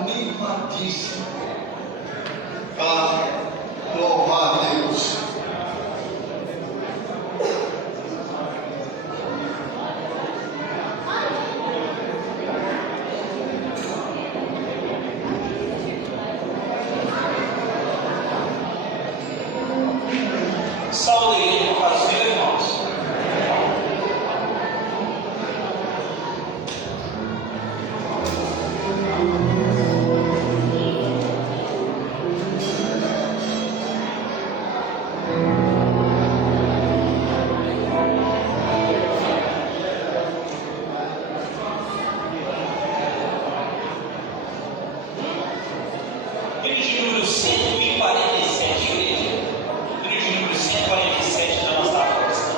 animadíssimo para louvar a Deus. Saúde com a sua irmãos. Vídeo de número 147, igreja. Vídeo de número 147 da nossa força.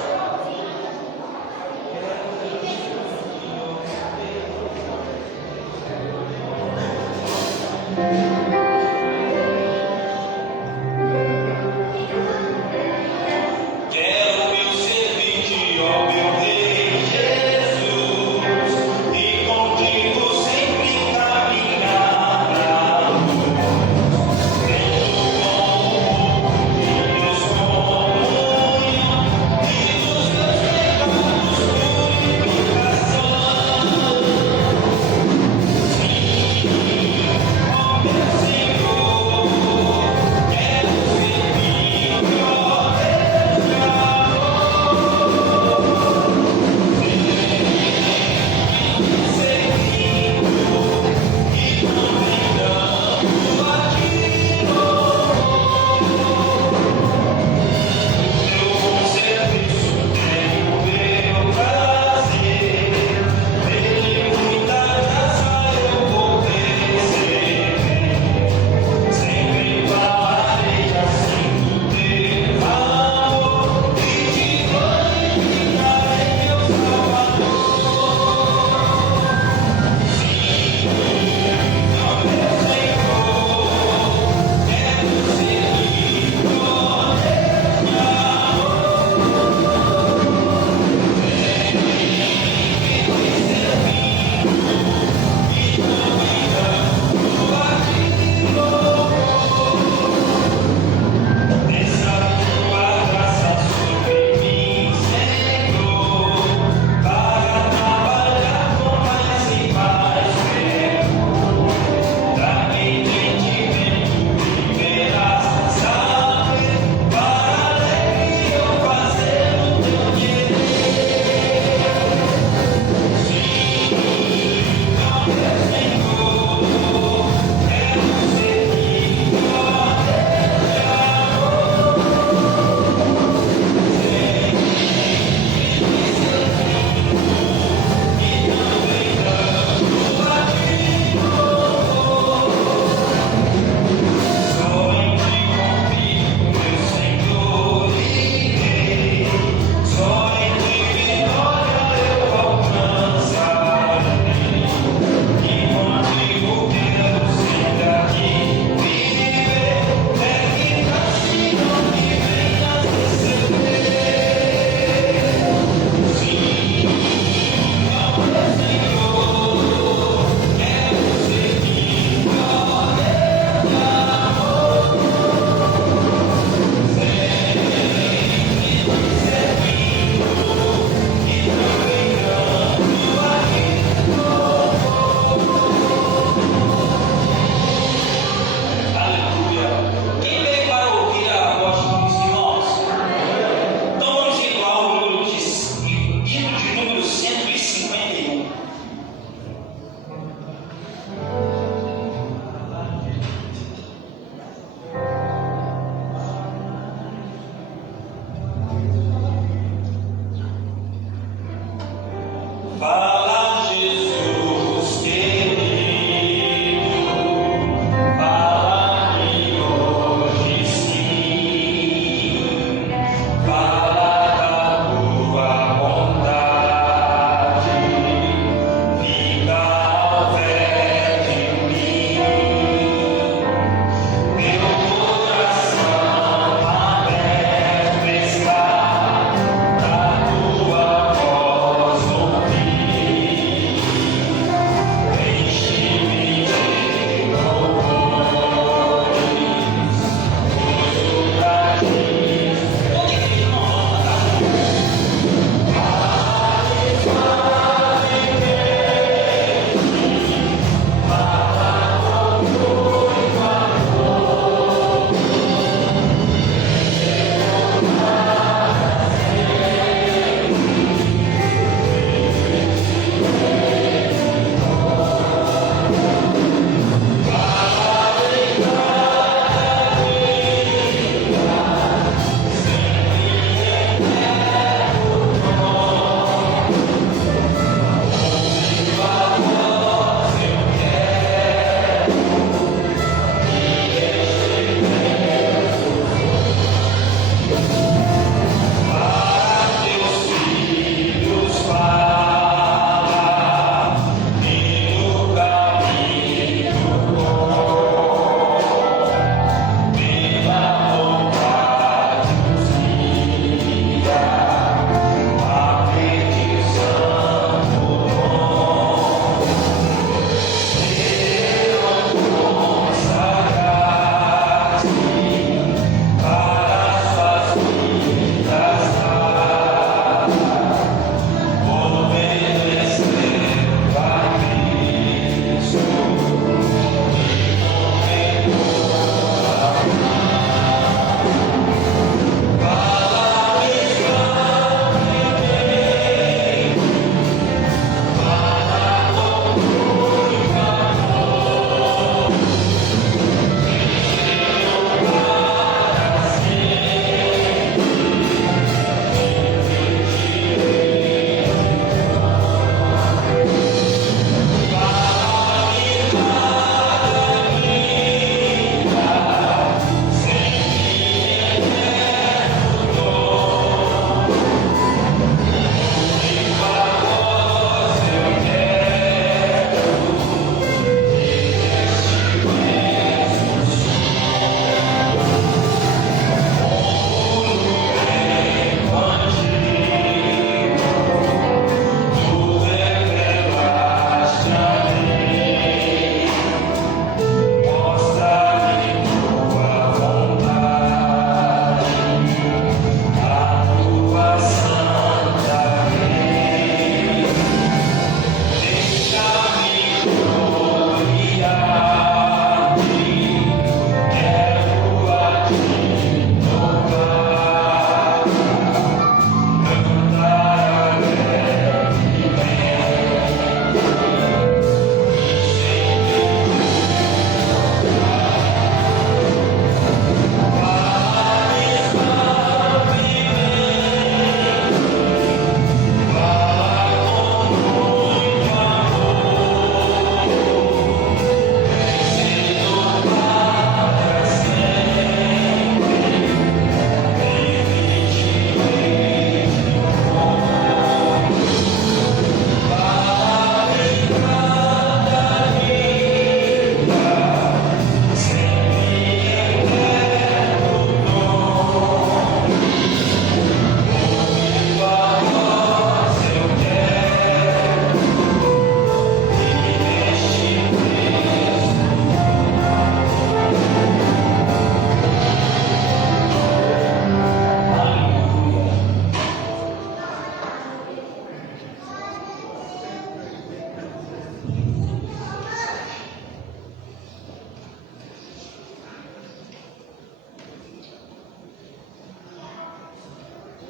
Quero meu servir, ó meu Rei Jesus, e contigo sempre caminhar pra luz. Crendo com Deus comunhão, e dos meus pecados purificação. Sim, ó meu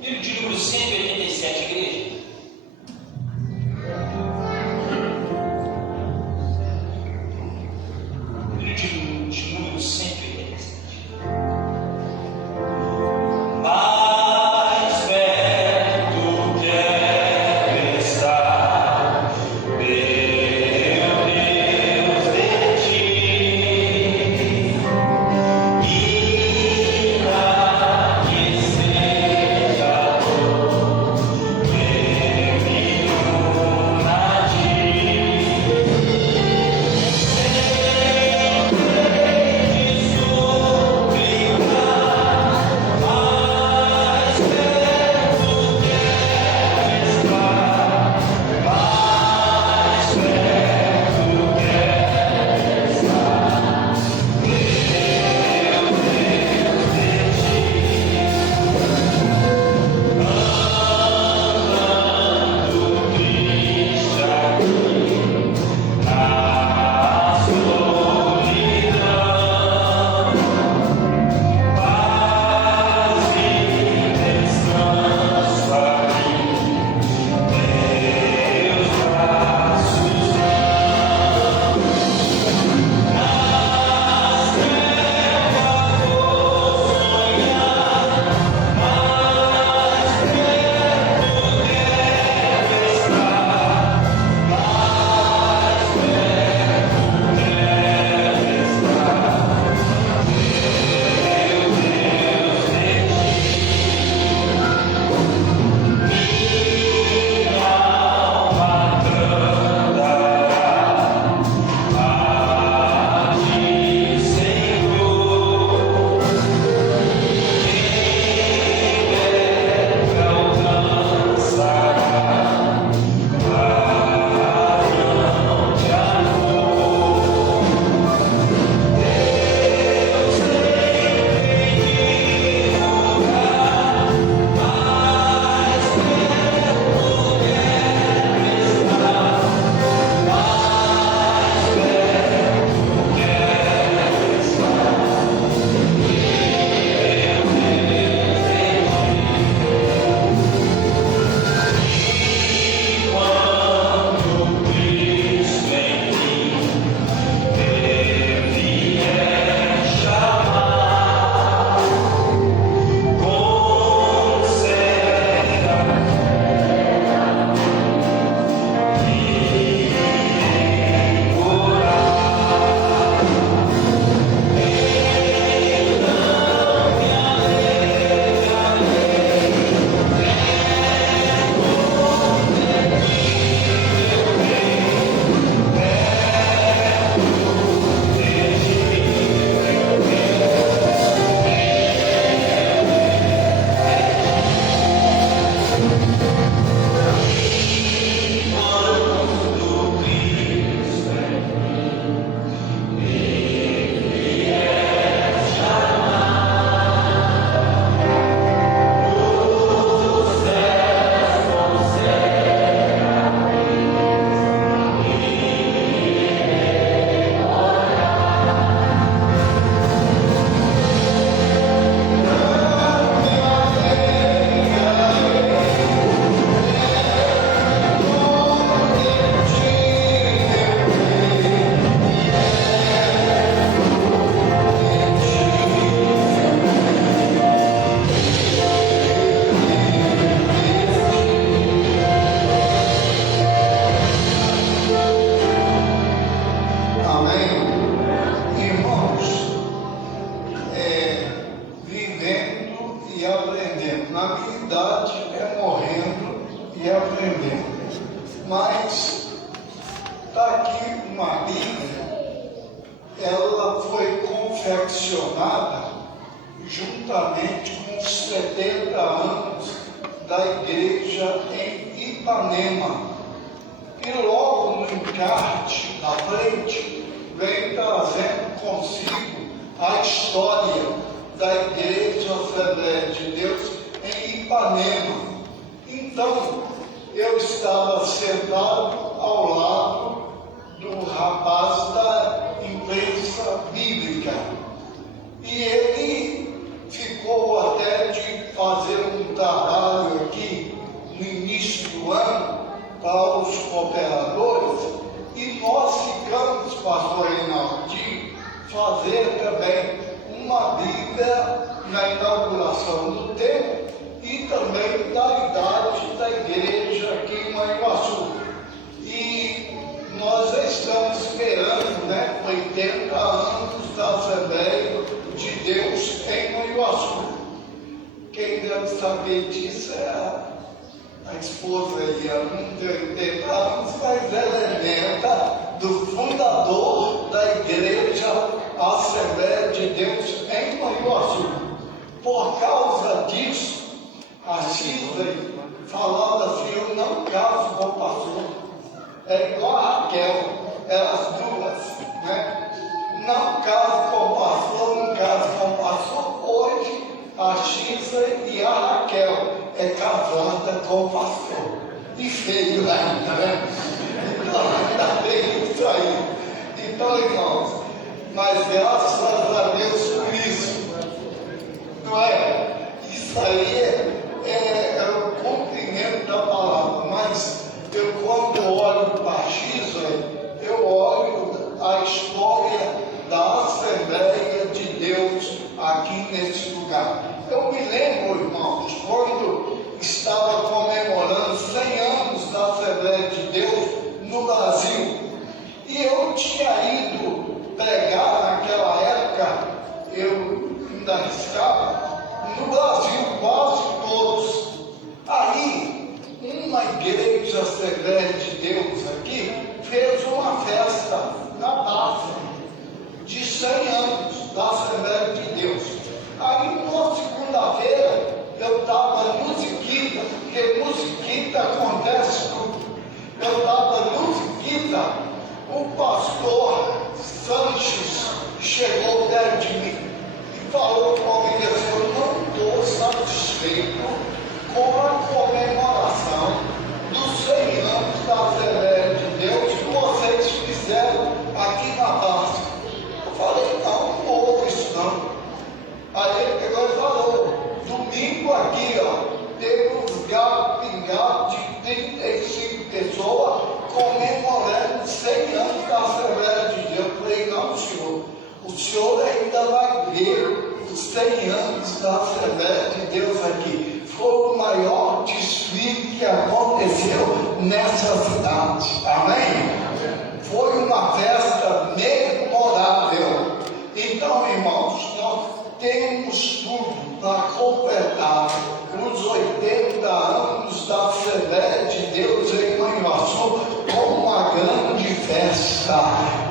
Livro de número 187, igreja. Livro de número 187. Mais perto quero estar, meu Deus, de ti, e para que seja Mas está aqui uma Bíblia, ela foi confeccionada juntamente com os 70 anos da igreja em Ipanema. E logo no encarte, na frente, vem trazendo consigo a história da Igreja Assembleia de Deus em Ipanema. Então, eu estava sentado ao lado do rapaz da imprensa bíblica. E ele ficou até de fazer um trabalho fazer também uma Bíblia na inauguração do templo e também da idade da igreja aqui em Manhuaçu. E nós estamos esperando, 80 anos da Assembleia de Deus em Manhuaçu. Quem deve saber disso é a esposa aí, ela não tem 80 anos, mas ela é neta do fundador da igreja Assembleia de Deus em Manhuaçu. Por causa disso, a Cisne falava assim: eu não caso com o pastor. É igual a Raquel, elas duas, não caso com o pastor, não caso com o pastor. Hoje, a Cisne e a Raquel é casada com o pastor. E feio ainda, Então, ainda tem isso aí. Então, irmãos, mas graças a Deus por isso, não é? Isso aí é o cumprimento da palavra. Mas eu, quando olho para a Gisele, eu olho a história da Assembleia de Deus aqui nesse lugar. Eu me lembro, irmãos, quando estava comemorando 100 anos da Assembleia de Deus no Brasil, e eu tinha ido pregar naquela época, eu ainda estava no Brasil, quase todos. Aí, uma igreja Assembleia de Deus aqui fez uma festa na praça de 100 anos da Assembleia de Deus. Aí, na segunda-feira, eu estava no Ziquita, porque no Ziquita acontece tudo. Eu estava no Ziquita, o pastor Sanches chegou perto de mim e falou comigo assim: eu não estou satisfeito com a comemoração dos 100 anos da Assembleia de Deus que vocês fizeram aqui na praça. Eu falei: não houve isso não. Aí ele pegou e falou: domingo aqui, teve uns gatos pingados de 35 pessoas comemorando 100 anos da Assembleia de Deus. Eu falei: não, senhor, o senhor ainda vai ver os 100 anos da Assembleia de Deus aqui. Foi o maior desfile que aconteceu nessa cidade. Amém? Foi uma festa memorável. Então, irmãos, nós temos tudo para completar os 80 anos da Assembleia de Deus em Manhuaçu com uma grande festa.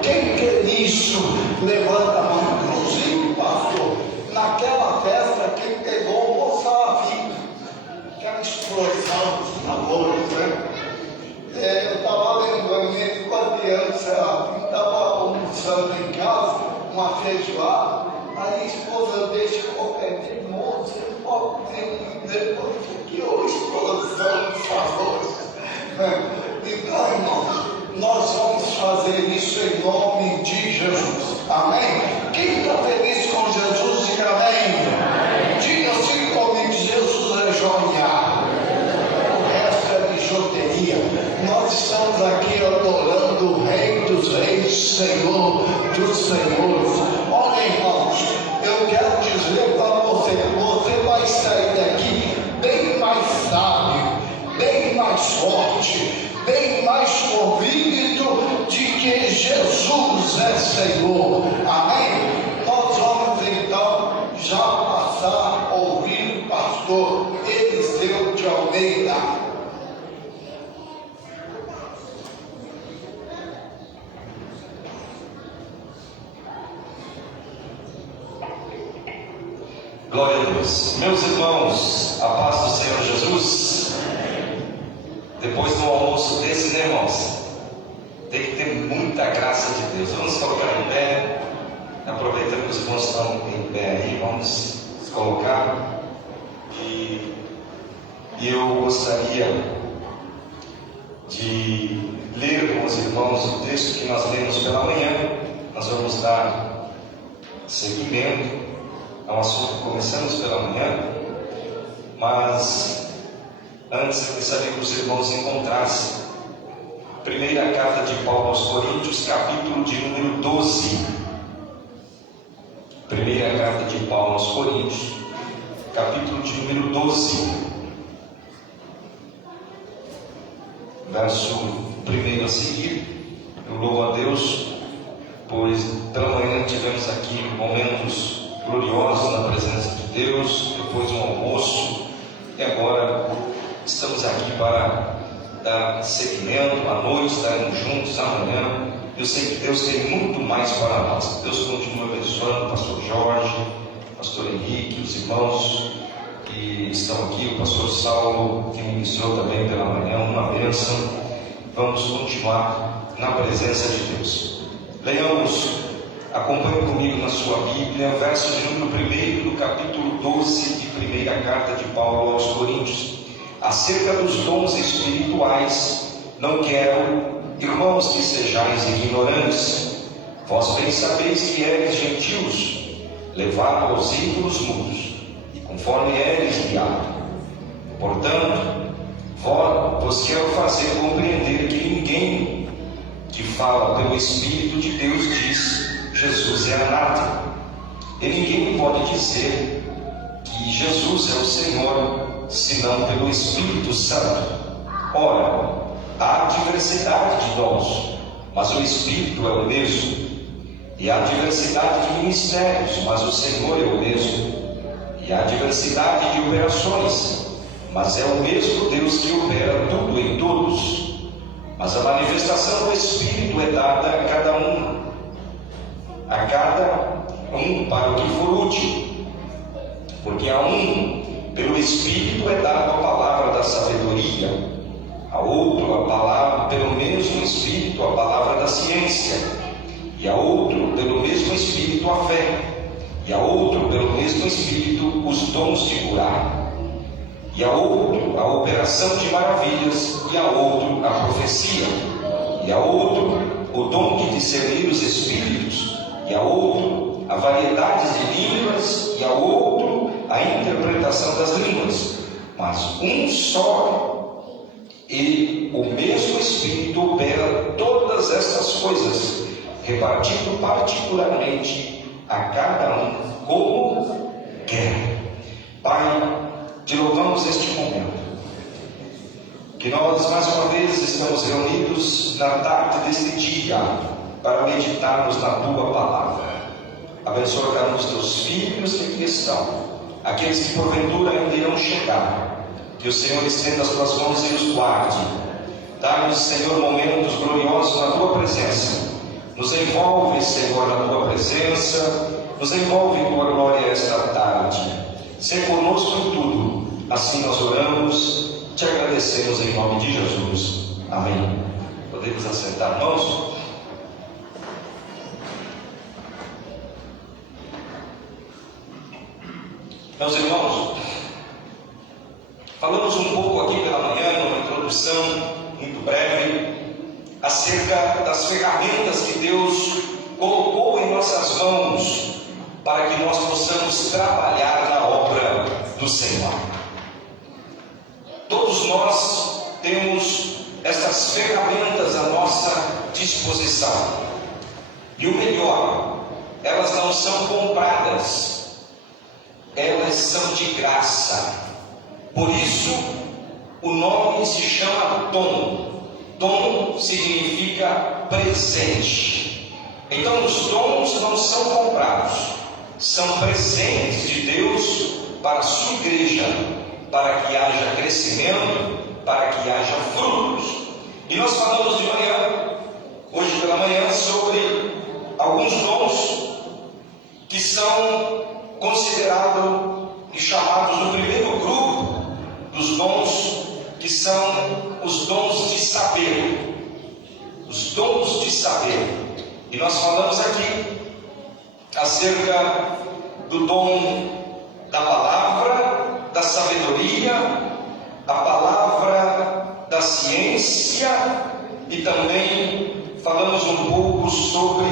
Quem quer isso? Levanta a mão. Inclusive, pastor, naquela festa, quem pegou o Moçarafi, aquela explosão dos tambores, eu estava lembrando, mesmo com a criança, estava almoçando em casa, uma feijoada. Aí a esposa deixa qualquer dia, moço, você pode ter depois que hoje explosão dos favores. Então, irmãos, nós vamos fazer isso em nome de Jesus. Amém? Quem está feliz com Jesus, diga amém. Diga assim comigo: Jesus é joia, o resto é bijuteria. Nós estamos aqui adorando o Rei dos Reis, Senhor dos Senhores. Olha, irmãos, eu quero dizer para você, você vai sair daqui bem mais sábio, bem mais forte, bem mais convicto de que Jesus é Senhor. Amém? Nós vamos então já passar a ouvir o pastor Eliseu de Almeida. Glória a Deus. Meus irmãos, a paz do Senhor Jesus. Depois do almoço desse, irmãos, tem que ter muita graça de Deus. Vamos colocar em pé. Aproveitando que os irmãos estão em pé aí, vamos se colocar. E eu gostaria de ler com os irmãos o texto que nós lemos pela manhã. Nós vamos dar seguimento ao assunto que começamos pela manhã, mas antes eu gostaria que os irmãos encontrassem primeira carta de Paulo aos Coríntios, capítulo de número 12. primeira carta de Paulo aos Coríntios, capítulo de número 12, verso 1 a seguir. Eu louvo a Deus, pois pela manhã tivemos aqui momentos gloriosos na presença de Deus, depois um almoço, e agora estamos aqui para dar seguimento. À noite estaremos juntos amanhã. Eu sei que Deus tem muito mais para nós. Deus continua abençoando o pastor Jorge, o pastor Henrique, os irmãos que estão aqui, o pastor Saulo, que ministrou também pela manhã, uma bênção. Vamos continuar na presença de Deus. Leiamos, acompanhe comigo na sua Bíblia, verso de número 1 do capítulo 12 de primeira carta de Paulo aos Coríntios. Acerca dos dons espirituais, não quero, irmãos, que sejais ignorantes. Vós bem sabeis que eres gentios, levados aos ídolos mudos, conforme eres guiado. Portanto, vos quero fazer compreender que ninguém que fala pelo Espírito de Deus diz Jesus é anátema. E ninguém pode dizer que Jesus é o Senhor, senão pelo Espírito Santo. Ora, há diversidade de dons, mas o Espírito é o mesmo. E há diversidade de ministérios, mas o Senhor é o mesmo. E há diversidade de operações, mas é o mesmo Deus que opera tudo em todos. Mas a manifestação do Espírito é dada a cada um para o que for útil. Porque a um, pelo Espírito, é dada a palavra da sabedoria, a outro a palavra, pelo mesmo Espírito, a palavra da ciência, e a outro, pelo mesmo Espírito, a fé, e a outro, pelo mesmo Espírito, os dons de curar, e a outro, a operação de maravilhas, e a outro, a profecia, e a outro, o dom de discernir os espíritos, e a outro, a variedade de línguas, e a outro, a interpretação das línguas. Mas um só e o mesmo Espírito opera todas estas coisas, repartindo particularmente a cada um como quer. Pai, te louvamos este momento, que nós mais uma vez estamos reunidos na tarde deste dia para meditarmos na tua palavra. Abençoa cada um dos teus filhos que aqui estão, aqueles que porventura ainda irão chegar. Que o Senhor estenda as tuas mãos e os guarde. Dá-nos, Senhor, momentos gloriosos na tua presença. Nos envolve, Senhor, na tua presença. Nos envolve em tua glória esta tarde. Ser conosco em tudo. Assim nós oramos, te agradecemos em nome de Jesus. Amém. Podemos assentar, irmãos? Meus irmãos, falamos um pouco aqui pela manhã, numa introdução muito breve, acerca das ferramentas que Deus colocou em nossas mãos para que nós possamos trabalhar na obra do Senhor. Todos nós temos essas ferramentas à nossa disposição. E o melhor, elas não são compradas, elas são de graça. Por isso, o nome se chama dom. Dom significa presente. Então, os dons não são comprados, são presentes de Deus para a sua igreja, para que haja crescimento, para que haja frutos. E nós falamos de manhã, hoje pela manhã, sobre alguns dons que são considerados e chamados no primeiro grupo dos dons, que são os dons de saber. Os dons de saber. E nós falamos aqui acerca do dom da palavra, da sabedoria, a palavra da ciência, e também falamos um pouco sobre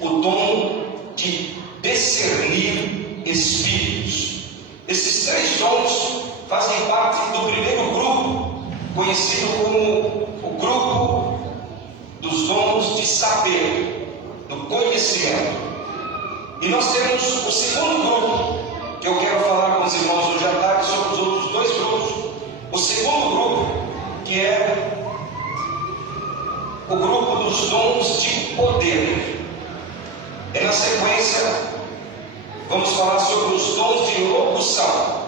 o dom de discernir espíritos. Esses três dons fazem parte do primeiro grupo, conhecido como o grupo dos dons de saber, do conhecimento. E nós temos o segundo grupo, que eu quero falar com os irmãos hoje à tarde sobre os outros dois grupos. O segundo grupo, que é o grupo dos dons de poder. E na sequência, vamos falar sobre os dons de locução.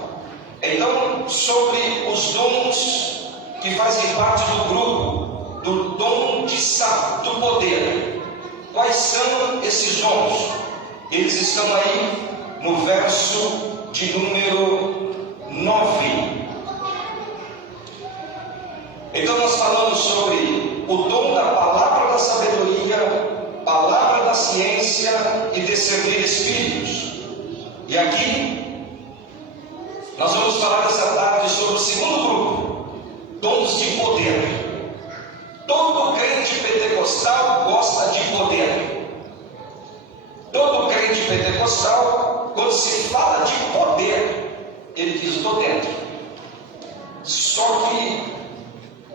Então, sobre os dons que fazem parte do grupo do dom do poder. Quais são esses dons? Eles estão aí no verso de número 9. Então nós falamos sobre o dom da palavra da sabedoria, palavra da ciência e discernir espíritos. E aqui nós vamos falar essa tarde sobre o segundo grupo, dons de poder. Todo crente pentecostal gosta de poder. Todo crente pentecostal, quando se fala de poder, ele diz: estou dentro. Só que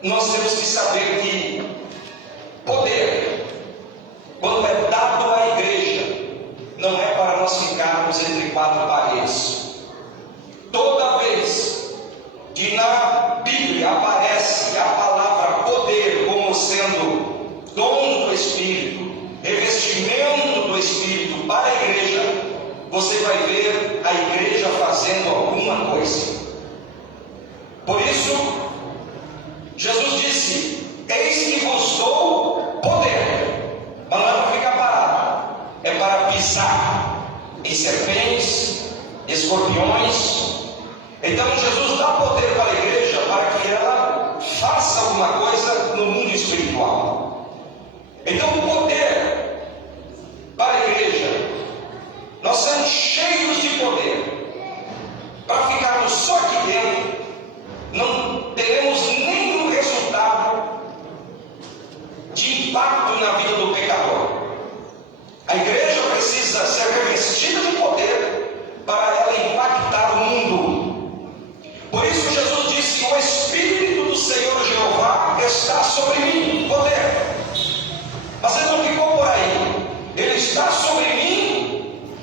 nós temos que saber que poder, quando é dado à igreja, não é para nós ficarmos entre quatro paredes. Toda vez que na Bíblia aparece a palavra poder como sendo dom do Espírito, revestimento do Espírito para a igreja, você vai ver a igreja fazendo alguma coisa. Por isso, Jesus disse: eis que vos dou poder, mas não é para ficar parado, é para pisar em serpentes, escorpiões. Então Jesus dá poder para a igreja para que ela faça alguma coisa no mundo espiritual. Então o poder para a igreja, nós somos cheios de poder. Para ficarmos só aqui dentro, não teremos nenhum resultado de impacto na vida do pecador. A igreja precisa ser revestida de poder para ela impactar o mundo. Por isso Jesus disse: o Espírito do Senhor Jeová está sobre mim, poder. Mas ele não ficou por aí. Ele está sobre mim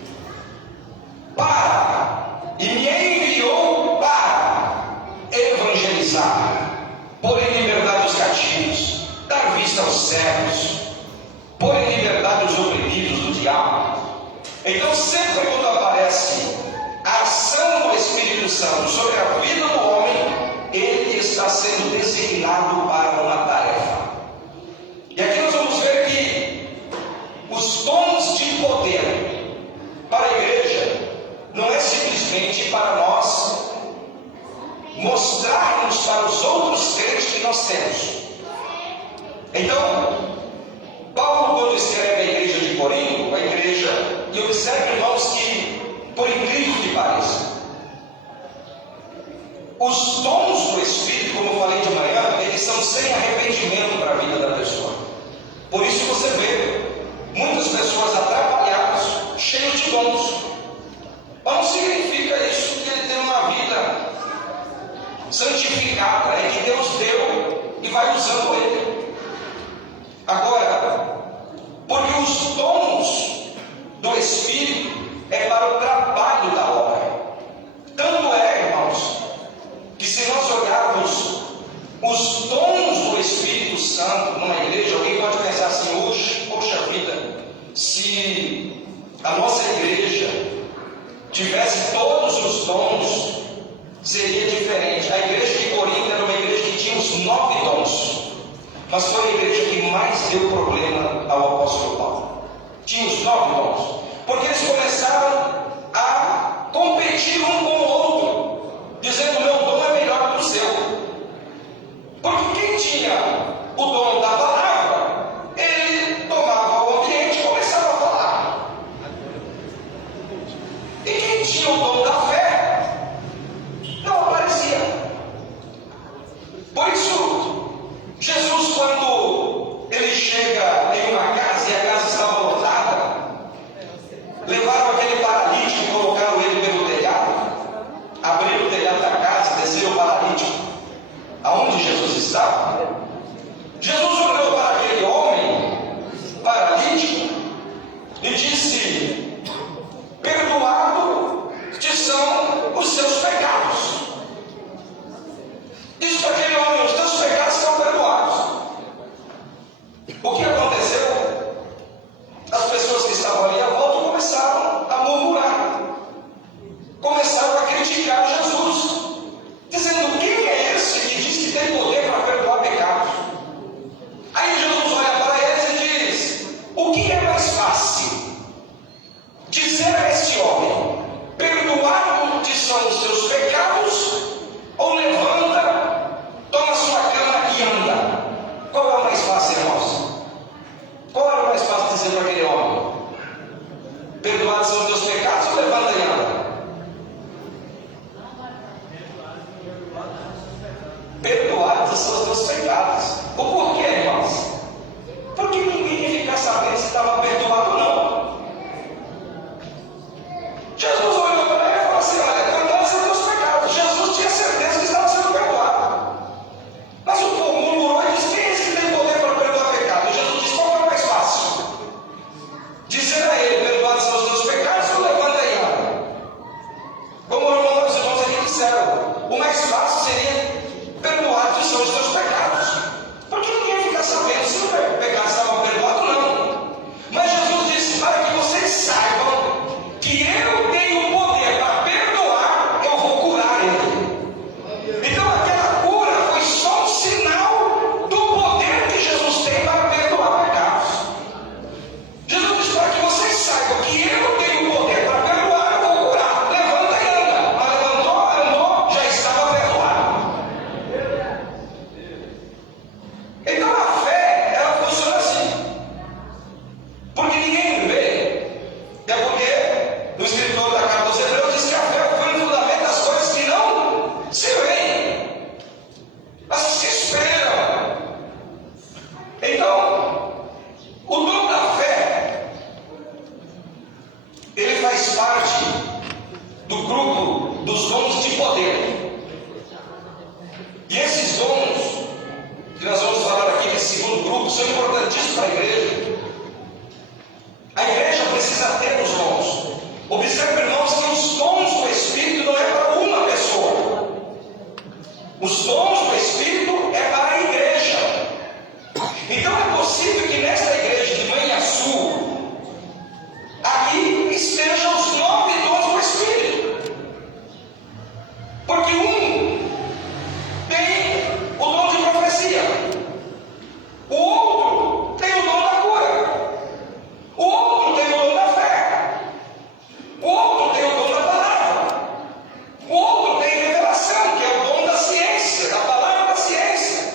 e me enviou para evangelizar, pôr em liberdade os cativos, dar vista aos cegos, pôr em liberdade os oprimidos do diabo. Então sempre quando aparece a ação do Espírito Santo sobre a vida do homem, ele está sendo designado para uma tarefa. E aqui nós vamos ver que os dons de poder para a igreja não é simplesmente para nós mostrarmos para os outros crentes que nós temos. Então, Paulo, quando escreve a igreja de Corinto, a igreja, e observe, irmãos, que, por incrível que pareça, os dons do Espírito, como eu falei de manhã, eles são sem arrependimento para a vida da pessoa. Por isso você vê muitas pessoas atrapalhadas, cheias de dons. Mas não significa isso que ele tem uma vida santificada, é que Deus deu e vai usando ele. Agora, porque os dons do Espírito é para o trabalho da obra. Tanto é, irmãos, que se nós olharmos os dons do Espírito Santo numa igreja, alguém pode pensar assim: hoje, poxa vida, se a nossa igreja tivesse todos os dons, seria diferente. A igreja de Corinto era uma igreja que tinha os 9 dons, mas foi a igreja que mais deu problema ao apóstolo Paulo. Tinha os 9 dons, porque eles começaram a competir um com o outro, dizendo: meu dom é melhor que o seu. Porque quem tinha o dom da palavra, ele tomava o ambiente e começava a falar. E quem tinha o dom da fé, não aparecia. Por isso, Jesus, quando ele chega em uma casa e a casa estava lotada, levaram aquele paralítico e colocaram ele pelo telhado, abriram o telhado da casa, desceram o paralítico aonde Jesus estava. Jesus olhou para aquele homem paralítico e disse: dos seus pecados. Diz para aquele homem: os teus pecados são perdoados. O que aconteceu? As pessoas que estavam ali à volta começaram a murmurar, começaram a criticar Jesus, dizendo: quem é esse que diz que tem poder para perdoar pecados? Aí Jesus olha para eles e diz: o que é mais fácil? Dizer a este homem: perdoados te são os teus pecados, ou levanta, toma sua cama e anda? Qual é o mais fácil, irmãos? Qual era o mais fácil dizer para aquele homem? Perdoados são os teus pecados, ou levanta e anda? Perdoados são os teus pecados. O porquê, irmãos? Porque ninguém ia ficar sabendo se estava perdoado ou não. Jesus olhou para ele e falou assim: olha, perdoados são os teus pecados. Jesus tinha certeza que estava sendo perdoado. Mas o povo murmurou e disse: quem é esse que tem poder para perdoar pecado? E Jesus disse: qual é o mais fácil? Dizer a ele: perdoados são os teus pecados, ou levanta e anda? Como os irmãos aqui disseram, o mais fácil seria: perdoados são os teus pecados. Porque ninguém fica sabendo se o pecado estava perdoado ou não. Mas Jesus disse: para que vocês saibam que eu tenho poder para perdoar, eu vou curar ele. Então aquela cura foi só um sinal do poder que Jesus tem para perdoar pecados. Jesus disse: para que vocês saibam que eu tenho poder para perdoar, eu vou curar. Levanta e anda. Mas levantou, andou, já estava perdoado. Então a fé, ela funciona assim. Porque ninguém vê. É porque o escritor da carta aos Hebreus diz que a fé é o firme fundamento das coisas que não se veem, mas se esperam. Então, o dom da fé, ele faz parte do grupo dos dons de poder. E esses dons que nós vamos falar aqui nesse segundo grupo são importantíssimos para a igreja. A igreja precisa ter os dons. Observe, irmãos, que os dons do Espírito não é para uma pessoa. Os dons do Espírito é para a igreja. Então é possível que nesta igreja de Manhuaçu, aqui estejam os 9 dons do Espírito. Porque um tem o dom de profecia, o outro tem o dom da cura, o outro tem o dom da fé, o outro tem o dom da palavra, o outro tem revelação, que é o dom da ciência, da palavra da ciência,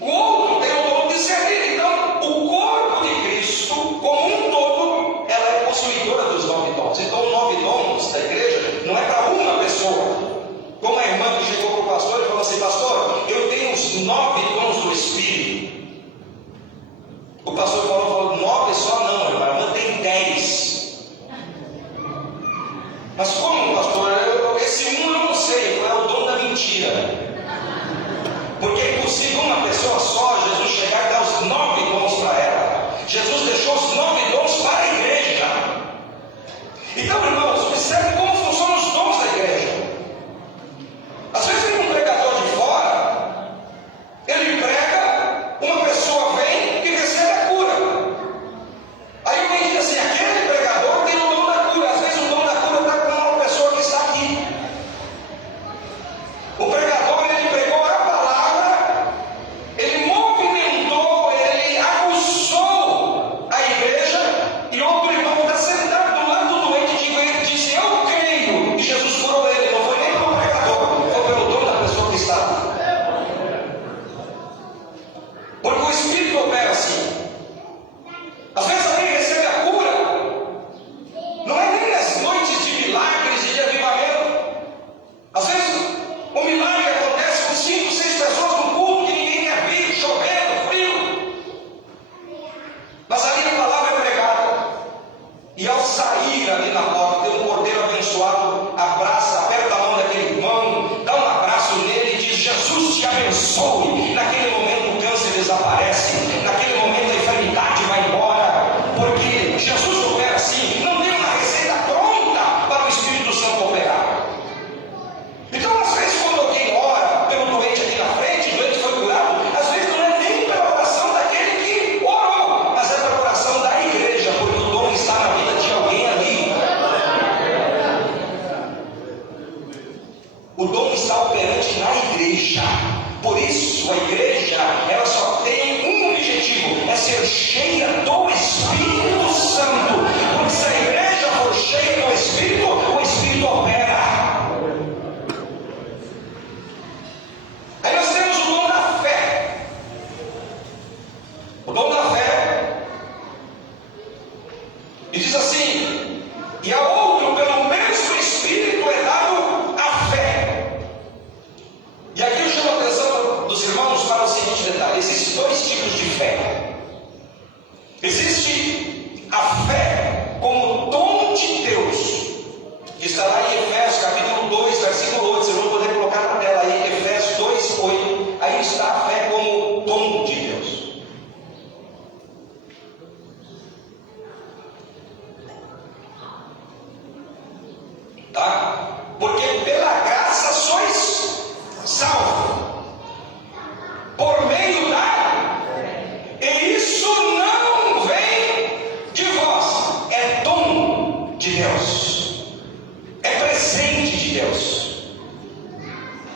o outro tem o dom de servir. Então, o corpo de Cristo, como um todo, ela é possuidora dos 9 dons. Então, os 9 dons da igreja não é para uma pessoa. Como a irmã que chegou para o pastor e falou assim: pastor, eu tenho os 9 dons do Espírito. O pastor falou: 9 só não, irmã, a irmã tem 10. Mas como, pastor? Esse um eu não sei, é o dom da mentira. Porque é impossível uma pessoa só, Jesus chegar e dar os 9 dons para ela. Jesus deixou os 9 dons para a igreja. Então, irmãos, observe como funcionam os dons da igreja. Às vezes vem um pregador de fora, ele prega, uma pessoa vem e recebe a cura. Aí alguém diz assim: aquele pregador tem o dom da cura. Às vezes o dom da cura está com uma pessoa que está aqui. O pregador, ele pregou a palavra, ele movimentou, ele aguçou a igreja, e outro irmão está sentado do lado do doente e ele disse: eu creio, e Jesus curou ele. Não foi nem pelo pregador, foi pelo dom da pessoa que está lá. Porque o Espírito opera assim. Às vezes alguém recebe a cura, não é nem nas noites de milagres e de avivamento. Às vezes o milagre acontece com 5, 6 pessoas no culto que ninguém quer vir, chovendo, frio. Mas ali a palavra é pregada. E ao sair ali na porta, tem um cordeiro abençoado, abraça, aperta a mão daquele irmão, dá um abraço nele e diz: Jesus te abençoe. Naquele momento o câncer desaparece, naquele momento a enfermidade vai embora, porque Jesus opera assim. Não tem uma receita pronta para o Espírito Santo operar. assim: e a outro, pelo mesmo Espírito, é dado a fé. E aqui eu chamo a atenção dos irmãos para o seguinte detalhe: existem dois tipos de fé. Existe a fé como dom de Deus, que está lá em Efésios capítulo 2, versículo 8. Vocês vão poder colocar na tela aí, Efésios 2, 8. Aí está a fé como dom de Deus. Tá? Porque pela graça sois salvos, por meio da, e isso não vem de vós, é dom de Deus, é presente de Deus.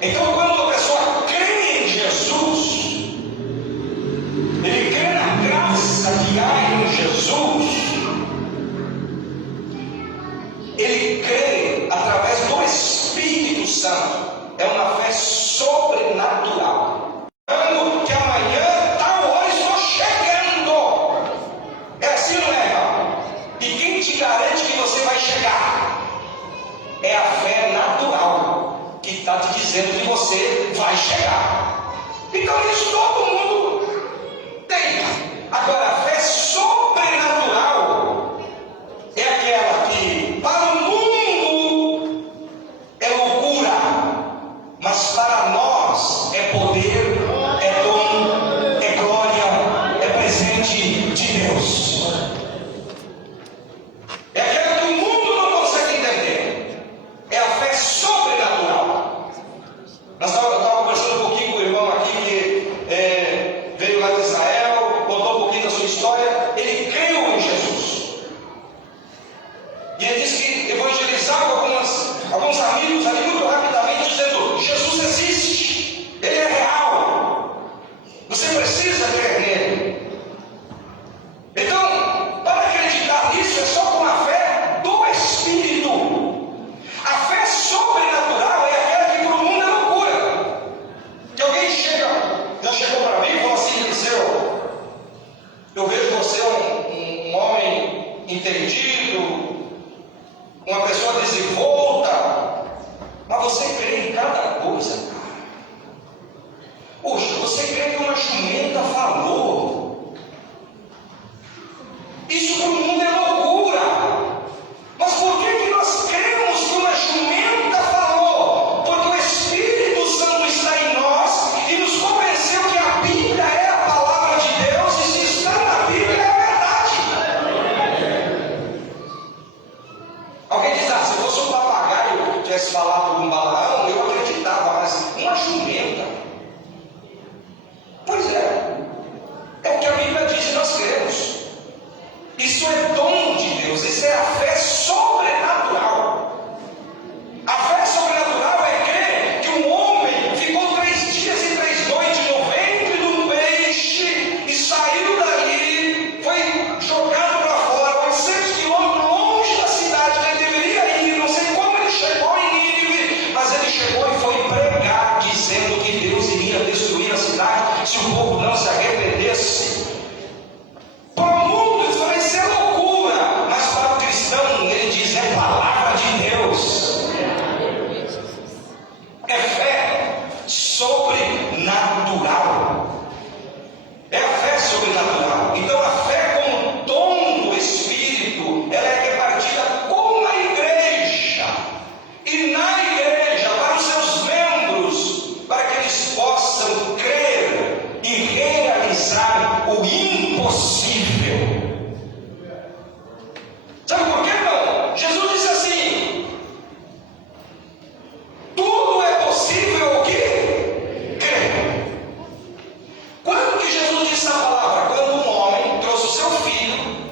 Então, quando a pessoa crê em Jesus, ele crê na graça que há em Jesus, ele crê através do Espírito Santo. É uma fé sobrenatural. Que amanhã, tal hora, estou chegando. É assim, não é, irmão? E quem te garante que você vai chegar? É a fé natural que está te dizendo que você vai chegar. Então isso todo mundo tem. Agora, a fé sobrenatural é aquela que para o mundo é loucura, mas para nós é poder, é dom, é glória, é presente de Deus. É aquela que o mundo não consegue entender. É a fé sobrenatural. Eu estava conversando um pouquinho com o irmão aqui que veio lá de Israel, contou um pouquinho da sua história. Ele creu em Jesus. E ele disse que evangelizava alguns amigos ali muito rapidamente, dizendo: Jesus existe, Ele é real, você precisa crer nele. Então, para acreditar nisso é só com a fé do Espírito. A fé sobrenatural é aquela que para o mundo é loucura. Que alguém já chegou para mim e falou assim: Eliseu, eu vejo você um homem entendido, uma pessoa desenvolta, mas você crê em cada coisa, cara. Poxa, você crê que uma jumenta falou? Isso para o mundo é loucura. Mas por que nós cremos que uma jumenta falou? Porque o Espírito Santo está em nós e nos convenceu que a Bíblia é a palavra de Deus, e se está na Bíblia é a verdade. Alguém diz: se fosse um papagaio que tivesse falado com um Balaão, eu acreditava, mas uma jumenta. Pois é o que a Bíblia diz e nós cremos. Isso é dom de Deus, isso é a fé sobrenatural. A fé sobrenatural é crer que um homem ficou 3 dias e 3 noites no ventre do peixe e saiu dali, foi jogado para fora, 800 quilômetros longe da cidade que ele deveria ir. Não sei como ele chegou em Nínive, mas ele chegou e foi pregar, dizendo que Deus iria destruir a cidade se o povo não se arrependesse. Para o mundo isso vai ser loucura, mas para o cristão ele diz: é palavra de Deus. É fé sobrenatural. É a fé sobrenatural. Então a fé como dom do Espírito, ela é repartida com a igreja. E na igreja, para os seus membros, para que eles possam crer e realizar o impossível. Sabe por quê, irmão? Jesus disse assim: tudo é possível o quê? Crer. Quando que Jesus disse essa palavra? Quando um homem trouxe o seu filho,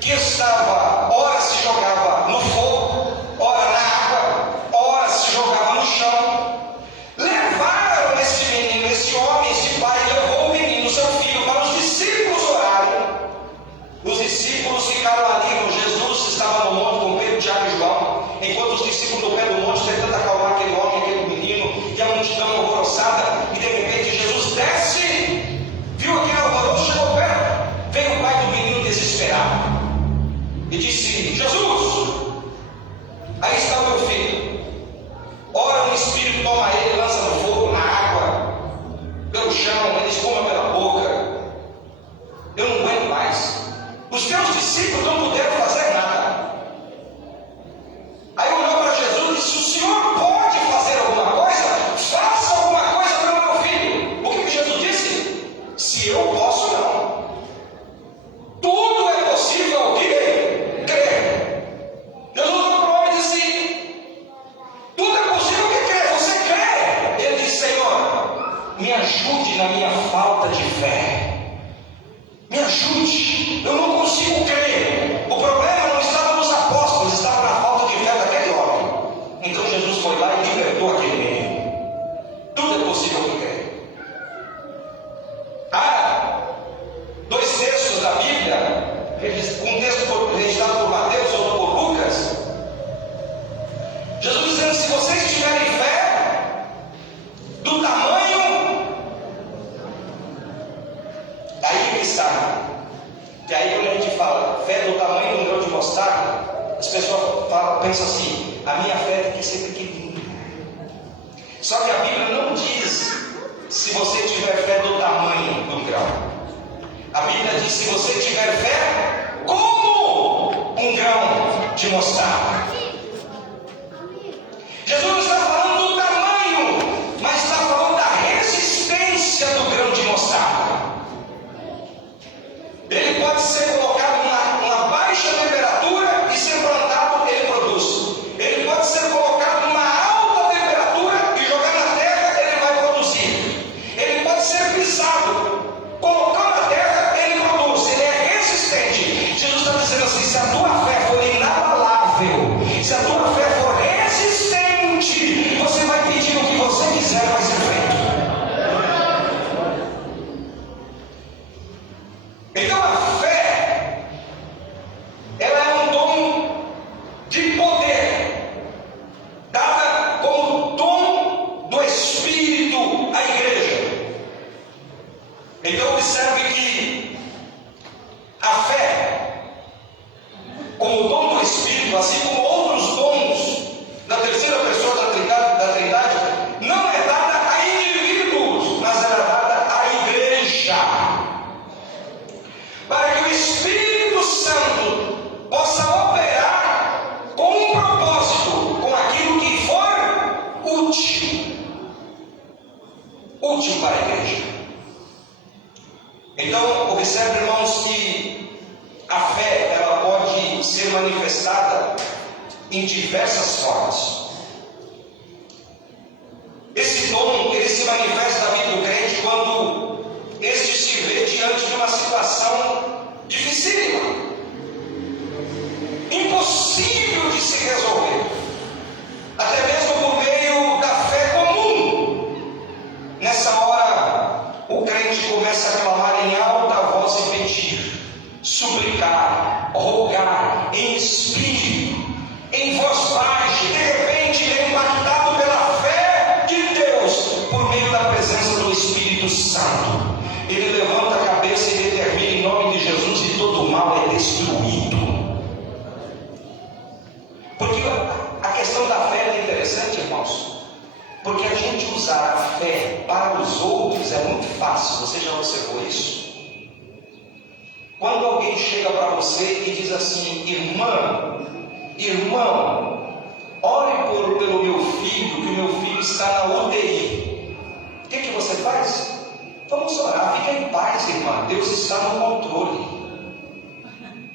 que estava, ora se jogava no fogo, ora na água, ora se jogava no chão. Levaram esse menino, esse homem, esse pai, levou o menino, seu filho, para os discípulos orarem. Os discípulos ficaram ali com Jesus, estava no monte com Pedro, Tiago e João, enquanto os discípulos no pé do monte tentando acalmar aquele homem, aquele menino, e a multidão alvoroçada, e de repente Jesus desce, viu aquele alvoroço, chegou perto, veio o pai do menino desesperado. e disse: Jesus, aí está o meu filho. Ora, um espírito toma ele, lança no fogo, na água, pelo chão, ele espuma pela boca. Eu não aguento mais. Os teus discípulos não puderam fazer nada. Aí olhou para Jesus e disse: o Senhor pode fazer alguma coisa? Faça alguma coisa pelo meu filho. O que Jesus disse? Se eu posso, não. Tudo é possível ao que crê. Jesus olhou para o homem e disse: tudo é possível ao que crê. Você crê? Ele disse: Senhor, me ajude na minha falta de fé. Me ajude, eu não consigo crer. O problema não estava nos apóstolos, estava na falta de fé daquele homem. Então Jesus foi lá e libertou aquele menino. Tudo é possível que crer. Há 2 textos da Bíblia, um texto registrado por Mateus, outro por Lucas. Jesus dizendo: se vocês tiverem fé do tamanho, aí que está. E aí quando a gente fala fé do tamanho de um grão de mostarda, as pessoas pensam assim: a minha fé tem que ser pequenininha. Só que a Bíblia não diz se você tiver fé do tamanho do grão. A Bíblia diz: se você tiver fé como um grão de mostarda. Jesus não está falando do tamanho, mas está falando da resistência do grão de mostarda. Ele pode ser colocado numa baixa temperatura e ser plantado, ele produz. Ele pode ser colocado numa alta temperatura e jogar na terra, ele vai produzir. Ele pode ser pisado, colocando na terra, ele produz. Ele é resistente. Jesus está dizendo assim: se a tua fé for inabalável, se a tua fé for resistente, você vai pedir o que você quiser, vai ser feito. Então a fé, ela é um dom de poder, dada como dom do Espírito à igreja. Então observe que a fé, como dom do Espírito, assim como outros dons da terceira pessoa da Trindade, não é dada a indivíduos, mas é dada à igreja, para que o Espírito Santo possa operar com um propósito, com aquilo que for útil para a igreja. Então, observe, irmãos, que a fé, ela pode ser manifestada em diversas formas. Esse dom, ele se manifesta na vida do crente quando este se vê diante de uma situação dificílima, impossível de se resolver, até mesmo por meio da fé comum. Nessa hora, o crente começa a clamar em alta voz e pedir, suplicar, rogar, em espírito, em voz baixa. De repente, ele é impactado pela fé de Deus, por meio da presença do Espírito Santo. Ele levanta a cabeça e determina em nome de Jesus que todo mal é destruído. Porque a questão da fé é interessante, irmãos, porque a gente usar a fé para os outros é muito fácil. Você já observou isso? Quando alguém chega para você e diz assim: irmão, ore pelo meu filho, que o meu filho está na UTI. O que você faz? Vamos orar, fica em paz, irmã. Deus está no controle.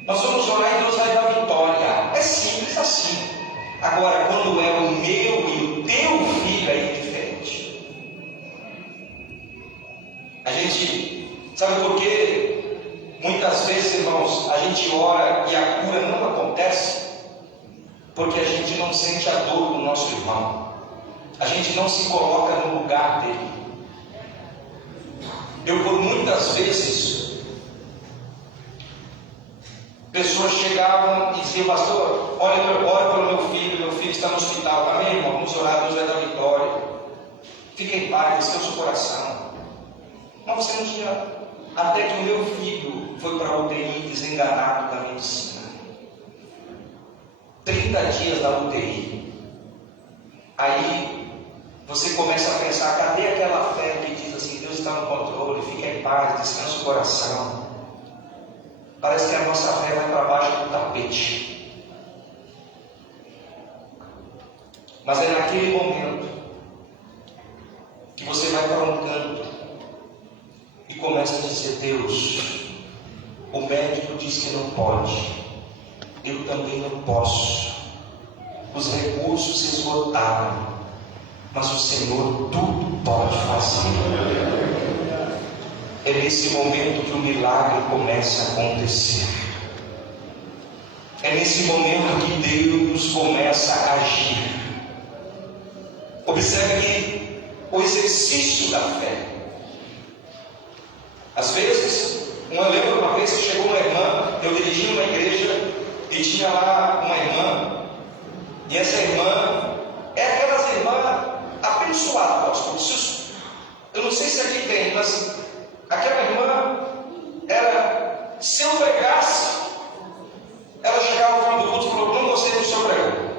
Nós vamos orar e Deus vai dar vitória. É simples assim. Agora, quando é o meu e o teu filho, aí é diferente. A gente, sabe por quê? Muitas vezes, irmãos, a gente ora e a cura não acontece porque a gente não sente a dor do nosso irmão. A gente não se coloca no lugar dele. Eu, por muitas vezes, pessoas chegavam e diziam: pastor, ora pelo meu filho está no hospital. Amém, irmão? Vamos orar, Deus vai dar vitória. Fique em paz, descansa o coração. Mas você não tinha. Até que o meu filho foi para a UTI desenganado da medicina. 30 dias na UTI. Aí você começa a pensar, cadê aquela fé que diz assim, Deus está no controle, fica em paz, descansa o coração. Parece que a nossa fé vai para baixo do tapete. Mas é naquele momento que você vai para um canto e começa a dizer, Deus, o médico diz que não pode, eu também não posso, os recursos se esgotaram, mas o Senhor tudo pode fazer. É nesse momento que o milagre começa a acontecer. É nesse momento que Deus começa a agir. Observe que o exercício da fé. Às vezes, eu lembro uma vez que chegou uma irmã, eu dirigi uma igreja e tinha lá uma irmã, e essa irmã é aquelas irmãs abençoadas, pastor. Eu não sei se aqui tem, mas aquela irmã era, se eu pregasse, ela chegava ao fim do culto e falou, não gostei do que o senhor pregou.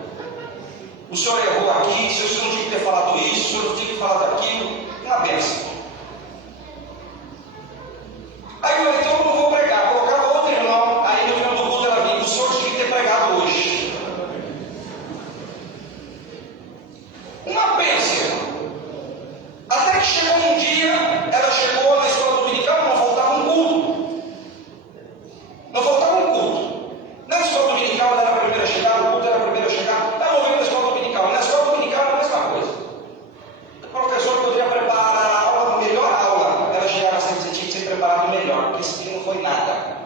O senhor errou aqui, o senhor não tinha que ter falado isso, o senhor não tinha que falar daquilo. Uma bênção. Aí eu falei, então eu não vou pregar, colocava outro irmão, aí no final do culto ela vinha, o senhor tinha que ter pregado hoje. Uma bênção. Até que chegou um dia, ela chegou na escola dominical, não faltava um culto. Não faltava um culto. Na escola dominical ela era a primeira a chegar, no culto era a primeira a chegar. Ela não veio na escola dominical. Na escola dominical era a mesma coisa. O professor poderia preparar a aula, a melhor aula. Ela chegava sempre e tinha que ser preparado melhor, porque isso aqui não foi nada.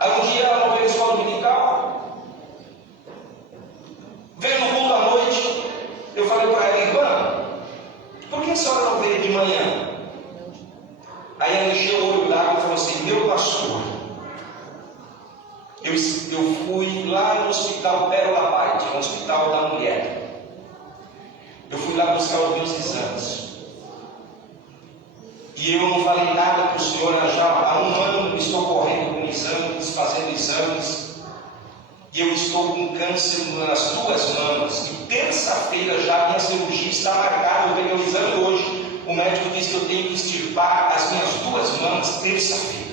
Aí um dia ela não veio na escola dominical, veio no culto à noite. Eu falei para ela, irmã, por que a senhora não veio de manhã? Aí ela encheu o olho d'água e falou assim, meu pastor, eu fui lá no hospital Pérola Paz, no hospital da mulher. Eu fui lá buscar os meus exames. E eu não falei nada para o senhor, já há um ano estou correndo com exames, fazendo exames. E eu estou com câncer nas duas mamas. E terça-feira já minha cirurgia está marcada. Eu peguei o exame hoje. O médico disse que eu tenho que extirpar as minhas duas mamas terça-feira.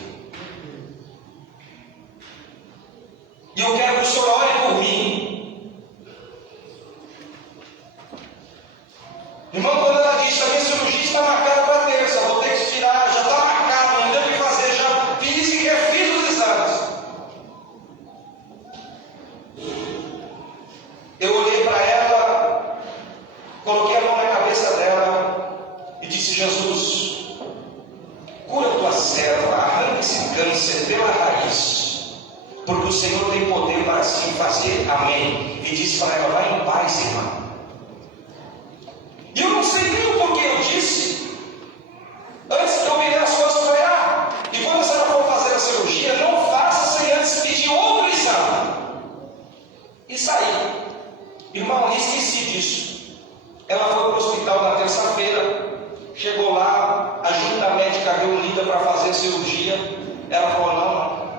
E eu quero que o senhor ore por mim. Irmão, quando ela disse, a minha cirurgia está marcada para terça, vou ter que tirar, já está marcado, não tem o que fazer, já fiz e refiz os exames. Eu olhei para ela, coloquei a mão na cabeça dela e disse, Jesus, cura tua serva, arranca esse câncer pela raiz, porque o Senhor tem poder para assim fazer, amém. E disse para ela, vai em paz, irmã. E eu não sei nem o porquê eu disse, antes de eu virar as coisas para ela, e quando a senhora for fazer a cirurgia, não faça sem antes pedir outro exame. E saí. Irmão, esqueci disso. Ela foi para o hospital na terça-feira, chegou lá, a junta médica reunida para fazer a cirurgia. Ela falou, não.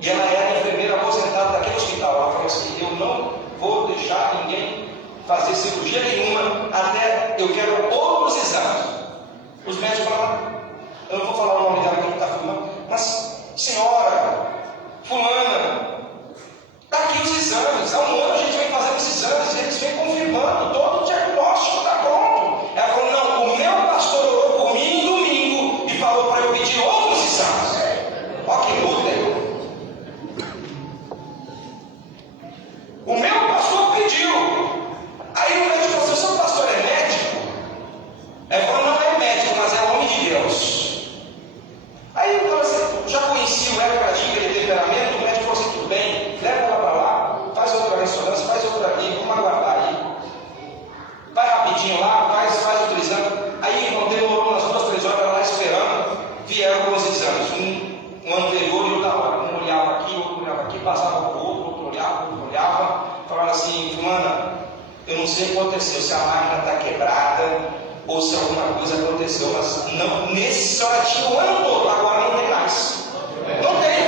E ela era enfermeira aposentada daquele hospital. Ela falou assim, eu não vou deixar ninguém fazer cirurgia nenhuma, até eu quero outros exames. Os médicos falaram, eu não vou falar o nome dela que está filmando, mas, senhora, fulana, está aqui os exames. Há um ano a gente vem fazendo esses exames e eles vêm confirmando, todo o diagnóstico está pronto. Ela falou, não, o meu pastor orou por mim no domingo e falou para eu pedir outros exames. Olha que luta, irmão. O meu pastor pediu. Aí o médico falou assim, o seu pastor é médico? Ela falou, não é médico, mas é homem de Deus. Aí eu falei assim, já conheci o Eva de temperamento, o médico falou assim, tudo bem, leva ela para lá, faz outra ressonância, faz outra aqui, vamos aguardar aí. Vai rapidinho lá, faz outro exame. Aí, irmão, demorou umas 2, 3 horas lá esperando, vieram com os exames, um anterior e o da hora. Um olhava aqui, outro olhava aqui, passava para o outro olhava, falava assim, fulana, eu não sei o que aconteceu, se a máquina está quebrada ou se alguma coisa aconteceu, mas não, nesse senhora tinha o ano todo, agora não tem mais. Não tem.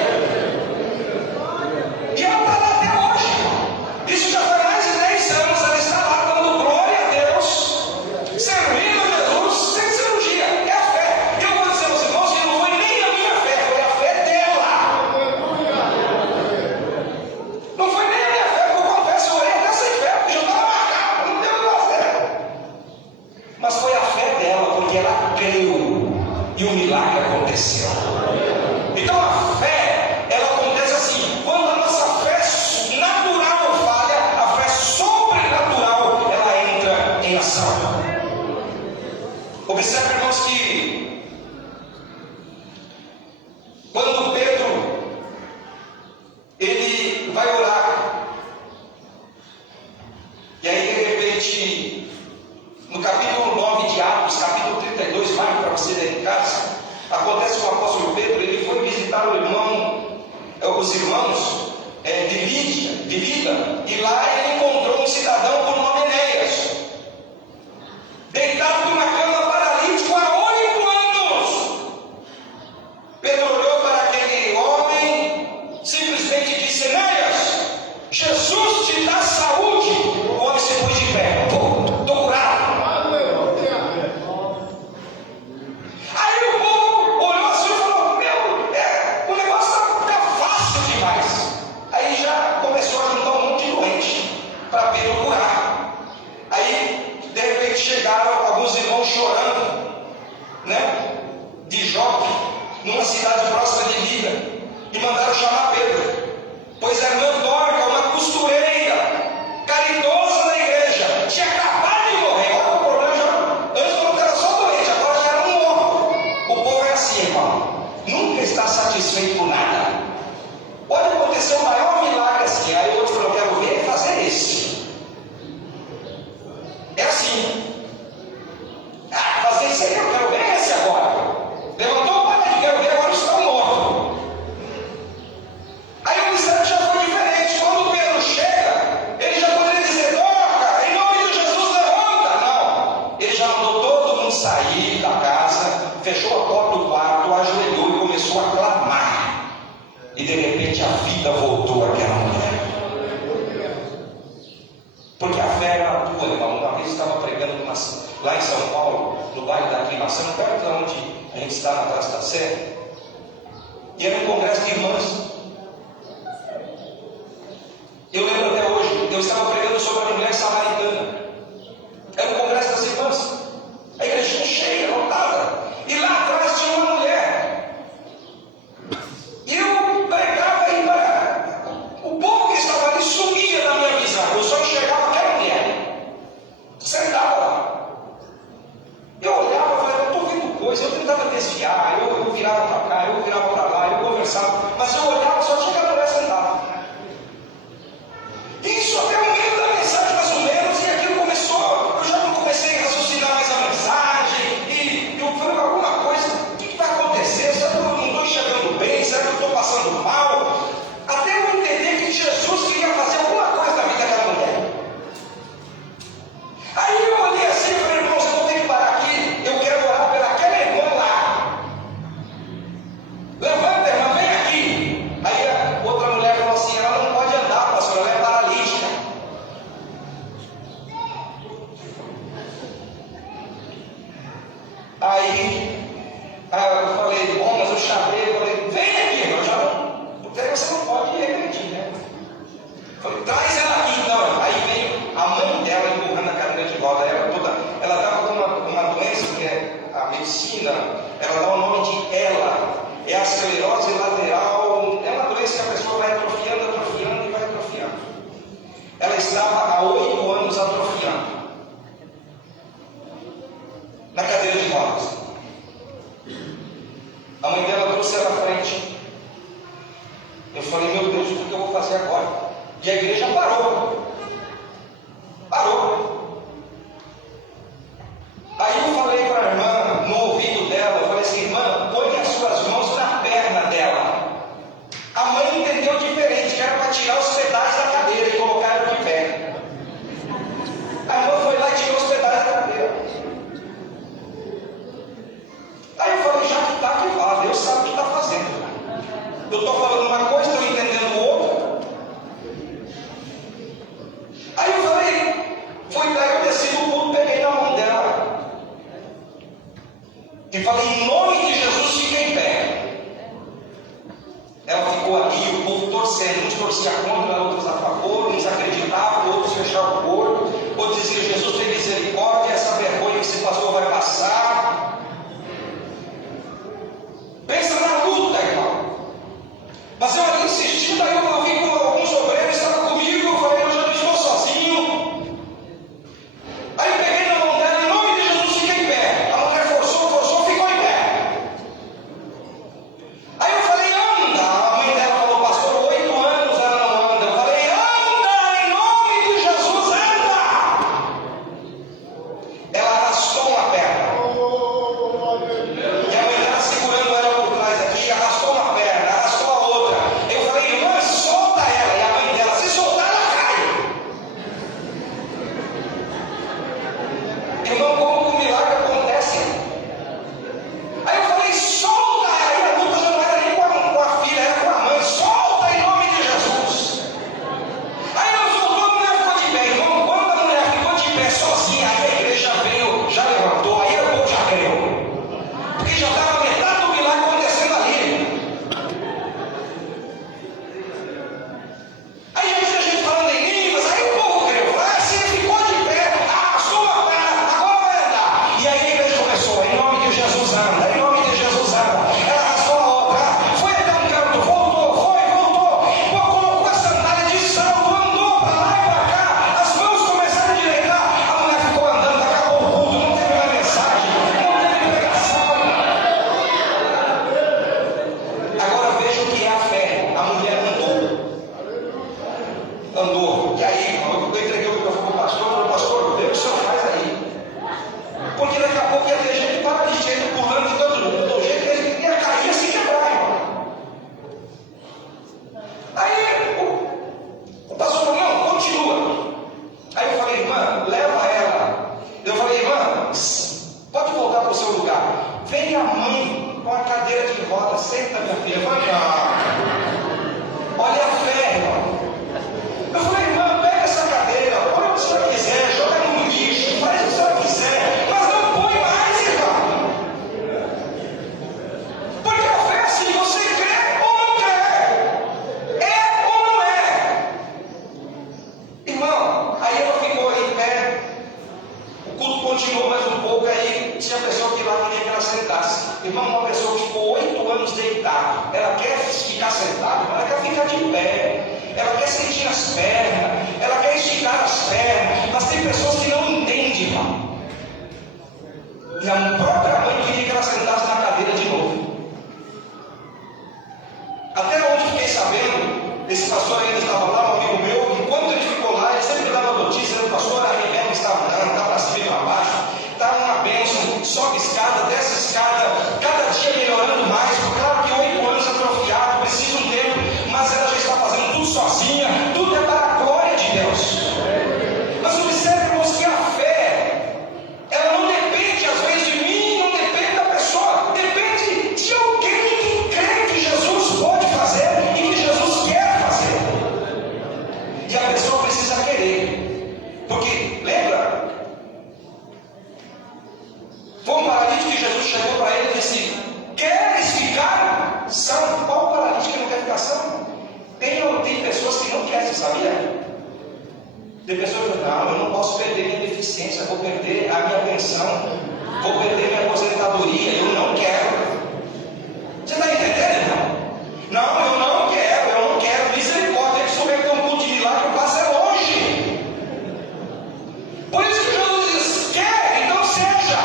os irmãos de Lida, e lá ele encontrou um cidadão por nome Enéas, deitado numa cama, paralítico há 8 anos. Pedro olhou para aquele homem, simplesmente disse: Enéas, Jesus te dá saúde. O homem se pôs de pé. Estou curado. Aí o povo olhou assim e falou: o negócio está fácil demais. Aí já começou a juntar um monte de doente para Pedro curar. Aí de repente chegaram alguns irmãos chorando, né, de Jope, numa cidade próxima de Lida, e mandaram chamar Pedro, pois a irmã Dorca, uma costureira caridosa da igreja, tinha acabado de morrer. Olha o problema, já antes não era só doente, agora já era um morto. O povo é assim, irmão, nunca está satisfeito com nada. Pode acontecer o maior milagre assim, aí o outro falou: quero ver fazer esse. É assim. Fazer isso aí, eu quero ver esse agora. Levantou o pai, quero ver, agora está morto. Aí o mistério já foi diferente. Quando Pedro chega, ele já poderia dizer: toca, em nome de Jesus, levanta. Não, ele já mandou todo mundo sair da casa, fechou a porta do quarto, ajoelhou e começou a clamar. E de repente a vida voltou àquela mulher. Porque a fé era tua, irmão. Uma vez eu estava pregando lá em São Paulo, no bairro da Aclimação, perto de onde a gente está, na Praça da Sé, e era um congresso de irmãs. Eu lembro até hoje, eu estava pregando sobre a mulher samaritana. Era um congresso das irmãs, a igreja cheia, lotada, e lá atrás tinha uma mulher. E eu pregava e o povo que estava ali sumia da minha visão. Eu só enxergava aquela mulher sentada lá. Eu olhava e falava: eu estou vendo coisa. Eu tentava desviar, eu virava para cá, eu virava para lá, eu conversava, mas eu olhava e só tinha a mulher sentada. Isso até o meio da mensagem, mais ou menos, e aquilo começou. Eu já não comecei a raciocinar mais a mensagem, e eu falei: alguma coisa, o que vai acontecer? Será que eu não estou enxergando bem? Será que eu estou passando mal? Até eu entender que Jesus queria fazer alguma coisa na vida daquela mulher. Aí eu olhei assim e falei: irmãos, eu vou ter que parar aqui, eu quero orar pelaquela irmã lá. Levanta, irmã, vem aqui. Aí a outra mulher falou assim: ela não pode andar, pastor, ela é paralítica. Aí eu falei: bom, mas eu chamei, eu falei: vem aqui, irmã, já não, porque você não pode regredir, né? Falei: traz ela aqui então. Aí veio a mãe dela empurrando a cadeira de roda. Ela estava com uma doença que é a medicina, ela dá o nome de ELA, é a esclerose lateral. É uma doença que a pessoa vai atrofiando e vai atrofiando. Ela estava há 8 anos atrofiando na cadeira de rodas. A mãe dela trouxe ela à frente. Eu falei: meu Deus, o que eu vou fazer agora? E a igreja parou. Aí eu falei para a irmã, no ouvido dela, eu falei assim: irmã, põe as suas mãos na perna dela. A mãe entendeu diferente, que era para tirar os pedais da cadeira e colocar ela de pé. A irmã foi lá e tirou os pedais da cadeira. Aí eu falei: já que está, que vá, Deus sabe o que está fazendo. Eu estou falando uma coisa, estou entendendo outra. Aí eu falei: fui daí, eu desci no culto, peguei na mão dela e falei: em nome de Jesus, fica em pé. Ela ficou ali, o povo torcendo, uns torciam contra, outros a favor, uns acreditavam, outros fechavam o olho, outros diziam: Jesus tem misericórdia, essa vergonha que se passou vai passar. Pensa na luta, irmão. Mas eu ali insisti, daí eu vi com alguns obreiros, estavam comigo, eu falei: eu já não estou sozinho. Aí peguei na mão dela, em nome de Jesus, fica em pé. A mulher forçou, ficou em pé. Aí eu falei: anda. A mãe dela falou: pastor, 8 anos ela não anda. Eu falei: anda, em nome de Jesus, anda. Ela arrastou uma perna. E a mãe dela segurando ela por trás aqui, arrastou uma perna, arrastou a outra. Eu falei: sabendo, esse pastor ainda estava lá, um amigo meu, enquanto ele ficou lá, ele sempre dava notícia, o pastor, a Rebecca estava andando, está para cima e para baixo, está uma bênção, sobe escada, desce escada, cada dia melhorando mais. Claro que 8 anos atrofiado, precisa um tempo, mas ela já está fazendo tudo sozinha, tudo é para a glória de Deus. Mas observe, irmãos, que a fé, ela não depende às vezes de mim, não depende da pessoa, depende de alguém que crê que Jesus pode fazer e que Jesus quer fazer. E a pessoa precisa querer, porque lembra? Foi um paralítico que Jesus chegou para ele e disse: queres ficar são? Qual paralítico que não quer ficar são? Tem pessoas que não querem, você sabia? Tem pessoas que dizem: não, eu não posso perder minha deficiência, vou perder a minha pensão, vou perder minha aposentadoria, eu não quero. Você está entendendo, irmão? Não, eu não quero, misericórdia, que souber que tem um culto de milagre, passa longe. Por isso que Jesus diz: quer, então seja.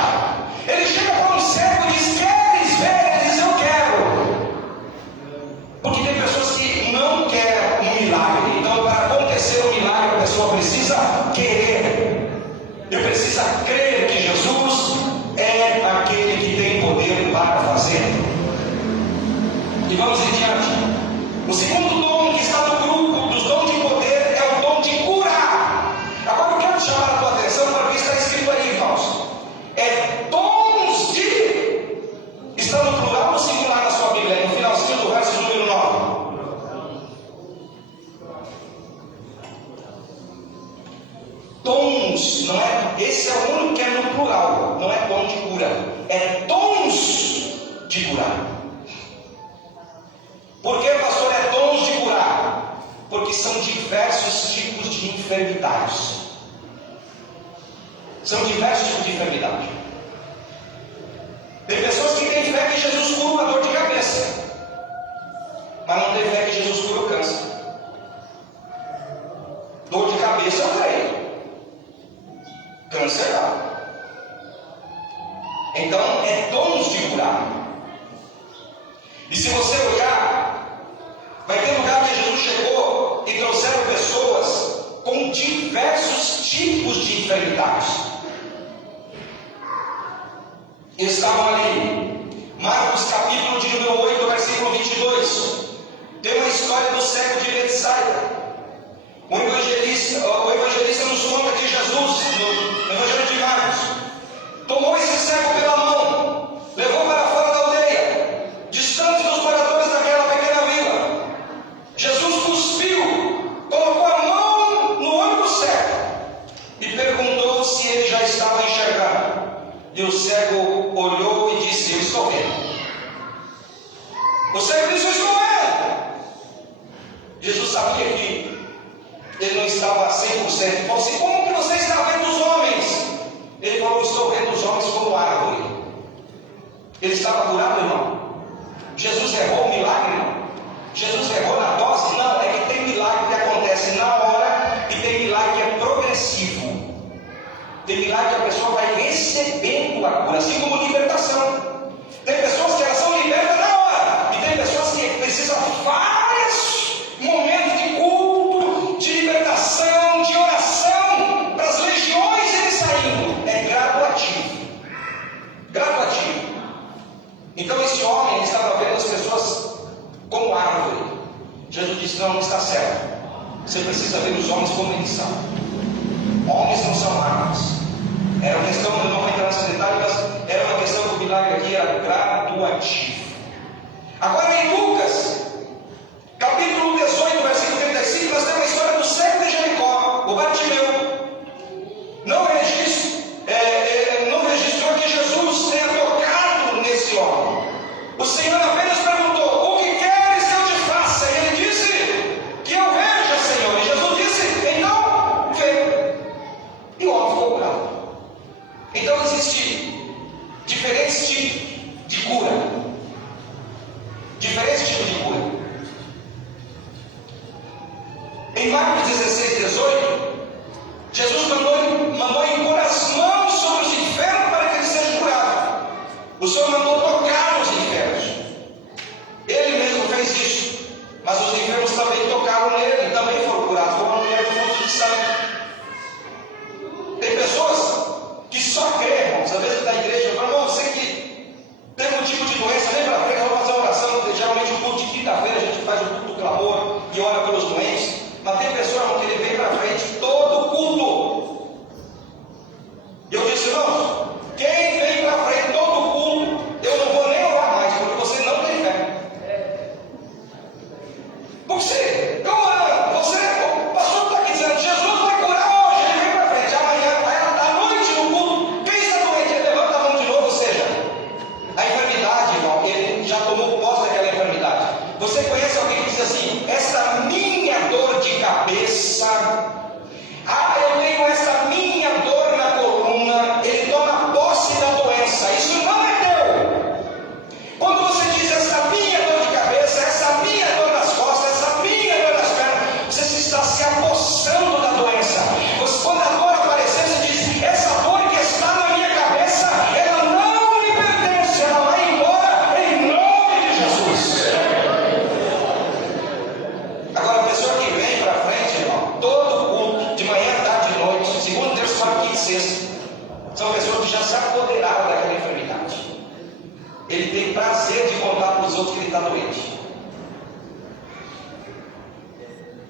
Ele chega para um cego e diz: queres ver? Ele diz: eu quero. Porque tem pessoas que não querem um milagre. Então, para acontecer um milagre, a pessoa precisa querer. Eu preciso crer que Jesus é aquele que tem poder para fazer. E vamos em diante. O segundo dom que está no grupo dos dons de poder é o dom de curar. Agora eu quero chamar a tua atenção para o que está escrito aí, irmãos. É dons de... Está no plural ou singular na sua Bíblia? No finalzinho do verso número 9. Dons, não é? Esse é o único que é no plural, não é dom de cura, é dons de curar. Por que, pastor, é dons de curar? Porque são diversos tipos de enfermidades. São diversos tipos de enfermidade. Tem pessoas que têm fé que Jesus cura a dor de cabeça, mas não tem fé que Jesus cura o câncer. Dor de cabeça eu creio, câncer não. Então é dons de curar. E se você olhar, vai ter lugar que Jesus chegou e trouxeram pessoas com diversos tipos de enfermidades. Estavam ali. Marcos capítulo de número 8, versículo 22. Tem uma história do cego de Betsaida. O evangelista nos conta que Jesus, no Evangelho de Marcos, tomou esse cego pela mão, levou para fora da aldeia, distante dos moradores daquela pequena vila. Jesus cuspiu, colocou a mão no olho do cego e perguntou se ele já estava enxergando. E o cego olhou e disse: eu estou vendo. O cego disse: eu estou vendo. Jesus sabia que ele não estava 100%. Ele falou assim: como que você está vendo os homens? Ele falou: estou vendo os homens como árvore. Ele estava curado, irmão? Jesus errou o milagre, irmão? Jesus errou na dose? Não, é que tem milagre que acontece na hora e tem milagre que é progressivo. Tem milagre que a pessoa vai recebendo a cura, assim como libertação. Tem pessoas que elas são libertas na hora, e tem pessoas que precisam vários momentos de culto, de libertação, de oração, para as legiões irem saindo. É gradativo. Gradativo. Então esse homem estava vendo as pessoas como árvore. Jesus disse: não está certo. Você precisa ver os homens como eles são. Homens não são árvores. Era uma questão, eu não vou entrar nesse detalhe, mas era uma questão que o milagre aqui era graduativo. Agora em Lucas, capítulo 18, versículo 35, nós temos a história do cego de Jericó, o Bartimeu. Não registrou que Jesus tenha tocado nesse homem. O Senhor apenas perguntou: o que queres que eu te faça? E ele disse: que eu veja, Senhor. E Jesus disse: então vê. E o homem ficou curado. Então existem diferentes tipos de cura. Diferentes tipos de cura. Em Marcos 16, 18, Jesus mandou impor as mãos sobre os enfermos para que eles sejam curados. O Senhor mandou tocar nos enfermos. Ele mesmo fez isso, mas os enfermos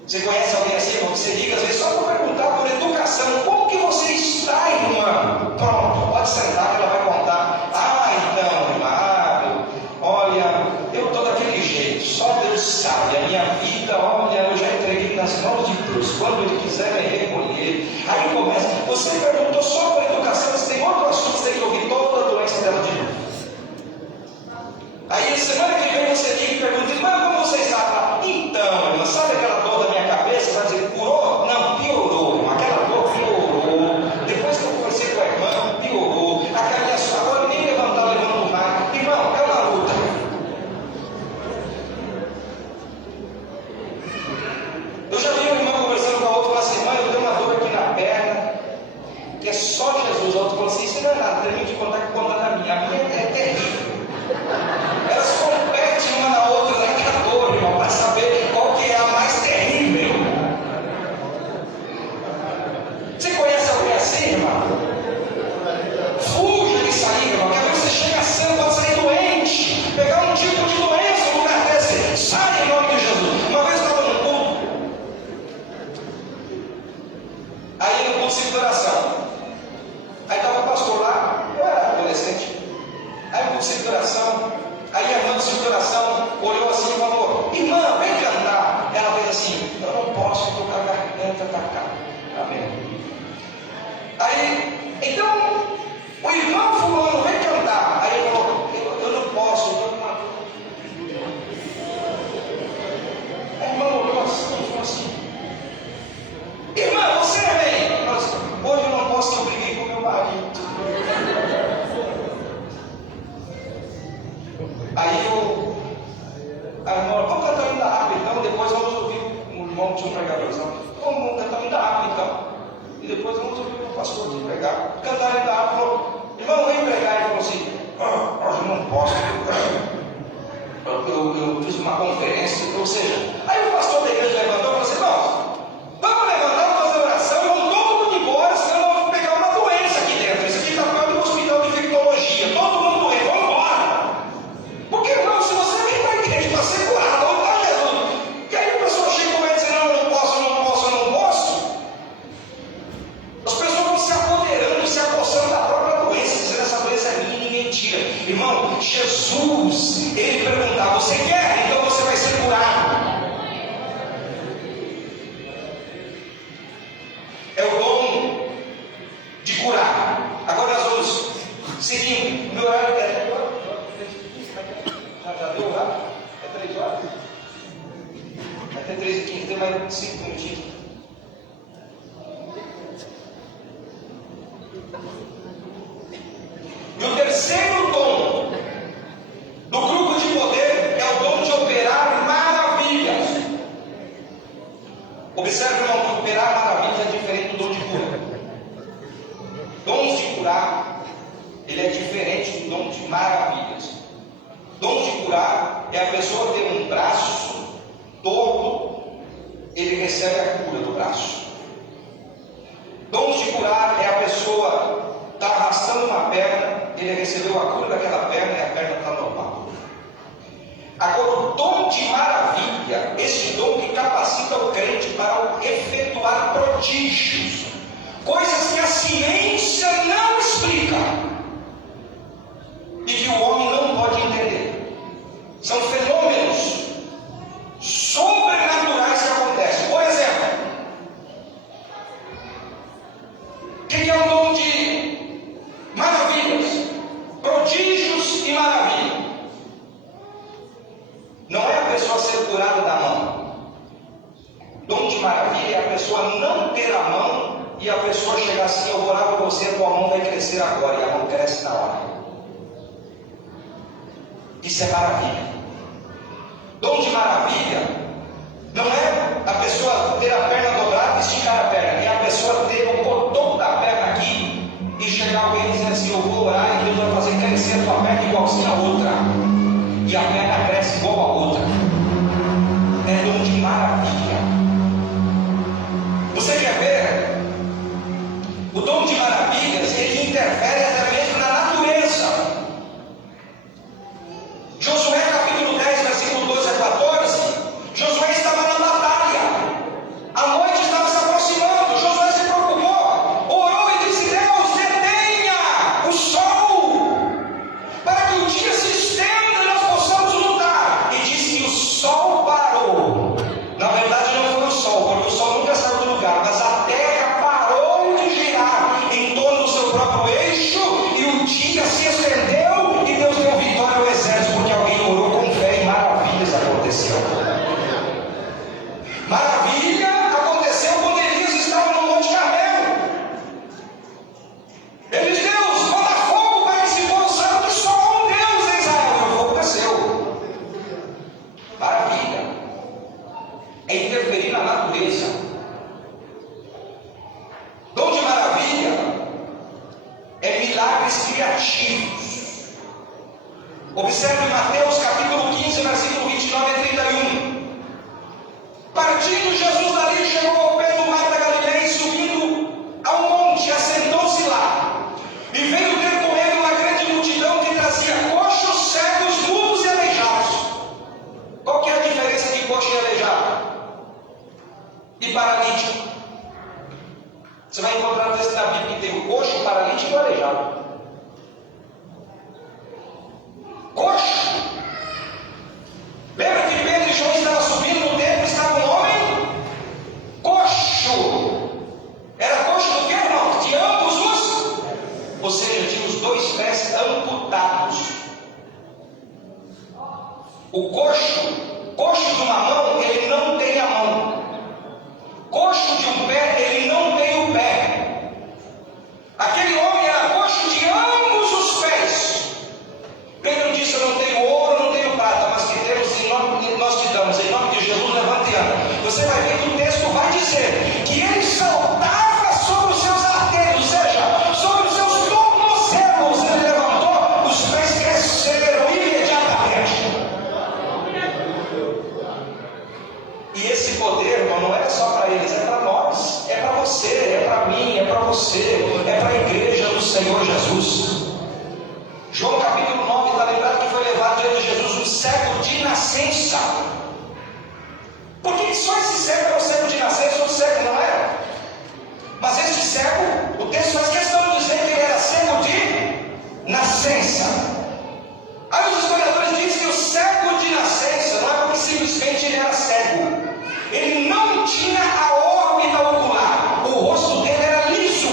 Você conhece alguém assim, irmão, que você liga às vezes só para perguntar por educação, como que você está, irmão? Pronto, pode sentar que ela vai contar. Ah, então, irmão, olha, eu estou daquele jeito, só Deus sabe, a minha vida, olha, eu já entreguei nas mãos de Deus, quando Ele quiser vai recolher. Aí começa, você perguntou só por educação, você tem outro assunto, você tem que ouvir toda a doença dela de novo. Aí semana que vem você liga e pergunta, irmã, como você está? Então, irmã, sabe aquela dor da minha cabeça? Vai dizer, curou? Não, piorou, irmã. Aquela dor piorou. Depois que eu conversei com a irmã, piorou. A minha sua agora nem levantar, levanto mais. Irmão, é uma luta. Eu já vi uma irmã conversando com a outra, falou assim, irmã, eu tenho uma dor aqui na perna, que é só Jesus. A outra falou assim, isso não é nada, termina de contar que conta da minha. A minha é terrível. Elas competem uma na outra na dor, irmão, para saber qual que é a mais terrível. Você conhece alguém assim, irmão? Fuja disso aí, irmão, que às vezes você chega cedo, pode sair doente, pegar um tipo de doença no lugar desse. Sai em nome de Jesus. Uma vez eu estava num culto, aí no culto de oração, aí estava o pastor lá, eu era adolescente, aí no culto de oração, aí a irmã de oração olhou assim e falou, irmã, vem cantar. Ela fez assim, eu não posso tocar a garganta da cara. Amém. Aí, então, o irmão fulano vem cantar. Aí ele falou, eu não posso, eu estou com uma... A irmã olhou assim e falou assim, irmã, você vem. Hoje eu não posso, eu briguei com meu marido. Aí a irmã, vamos cantar ainda rápido então, depois vamos ouvir um irmão de um pregador. Vamos cantar ainda rápido então, e depois vamos ouvir o pastor de pregar. Cantar ainda rápido, falou, irmão, vem pregar. Ele falou assim, hoje eu não posso, eu fiz uma conferência, ou seja, aí o pastor da igreja levantou e falou assim, irmãos, vamos levantar, vamos fazer oração e vamos todo mundo embora, senão eu vou pegar uma doença aqui dentro. Isso aqui está perto do hospital de infectologia, todo mundo doente, vamos embora. Porque, irmão, se você vem para a igreja para ser curado, ou para Jesus, e aí a pessoa chega e vai dizer, não posso, não posso, não posso, as pessoas vão se apoderando, se acossando da própria doença, dizendo essa doença é minha e ninguém tira. Irmão, Jesus, ele perguntar, você quer? Então você vai ser curado. É o dom de curar. Agora nós vamos seguindo. Meu horário é... Já deu lá? É 3 horas? Até 3h15, tem mais 5 minutinhos. E o terceiro dom do grupo de poder é o dom de operar maravilhas. Observe, irmão, que operar maravilhas é diferente do dom de cura. Dom de curar, ele é diferente do dom de maravilhas. Dom de curar é a pessoa ter um braço torto, ele recebe a cura do braço. Dom de curar é a pessoa está arrastando uma perna, ele recebeu a cura daquela perna e a perna está normal. Agora, o dom de maravilha, esse dom que capacita o crente para efetuar prodígios, coisas que a ciência não explica e que o homem não pode entender. São fenômenos sobrenaturais que acontecem. Por exemplo, o que é o dom de maravilhas? Prodígios e maravilha. Não é a pessoa ser curada da mão. Dom de maravilha é a pessoa não ter a mão e a pessoa chegar assim, eu vou orar por você, a tua mão vai crescer agora, e a mão cresce na hora. Isso é maravilha. Dom de maravilha não é a pessoa ter a perna dobrada e esticar a perna, é a pessoa ter o botão da perna aqui e chegar alguém e dizer assim, eu vou orar e Deus vai fazer crescer a tua perna igualzinha a outra, e a perna cresce igual a outra. É dom de maravilha. Você quer ver? O dom de maravilhas, ele interfere até mesmo na natureza. Josué capítulo 10, versículo 12 a 14, Josué estava na batalha. é interferir na natureza. Dom de maravilha é milagres criativos. Observe Mateus capítulo 15, versículo 29 a 31. Partindo Jesus dali, chegou ao pé do mar da Galileia e subindo a um monte, assentou-se lá. E veio ter com ele uma grande multidão que trazia coxos, cegos, mudos e aleijados. Qual que é a diferença de coxo e aleijado? E paralítico? Você vai encontrar no texto da Bíblia que tem o coxo, o paralítico e o aleijado. Coxo. Lembra que Pedro e João estavam subindo no templo, estava um homem coxo. Era coxo do que, irmão? De ambos os, ou seja, tinha os dois pés amputados. O coxo de uma mão, ele não tem a mão. Coxo de um pé, ele não tem o pé. Aquele homem era coxo de ambos os pés. Pedro disse: eu não tenho ouro, não tenho prata, mas que temos em nome, nós te damos, em nome de Jesus, levante e anda. Você vai ver que o texto vai dizer que ele saltava sobre os seus artelhos, ou seja, sobre os seus tornozelos. Ele levantou, os pés cresceram imediatamente. E esse poder, irmão, não é só para eles, é para nós, é para você, é para mim, é para você, é para a igreja do Senhor Jesus. João capítulo 9 está lembrado que foi levado diante de Jesus um cego de nascença. Por que só esse cego era o cego de nascença? O cego não era. Mas esse cego, o texto faz questão de dizer que ele era cego de nascença. Aí os historiadores dizem que o cego de nascença não é porque simplesmente ele era cego. Ele não tinha a órbita ocular. O rosto dele era liso.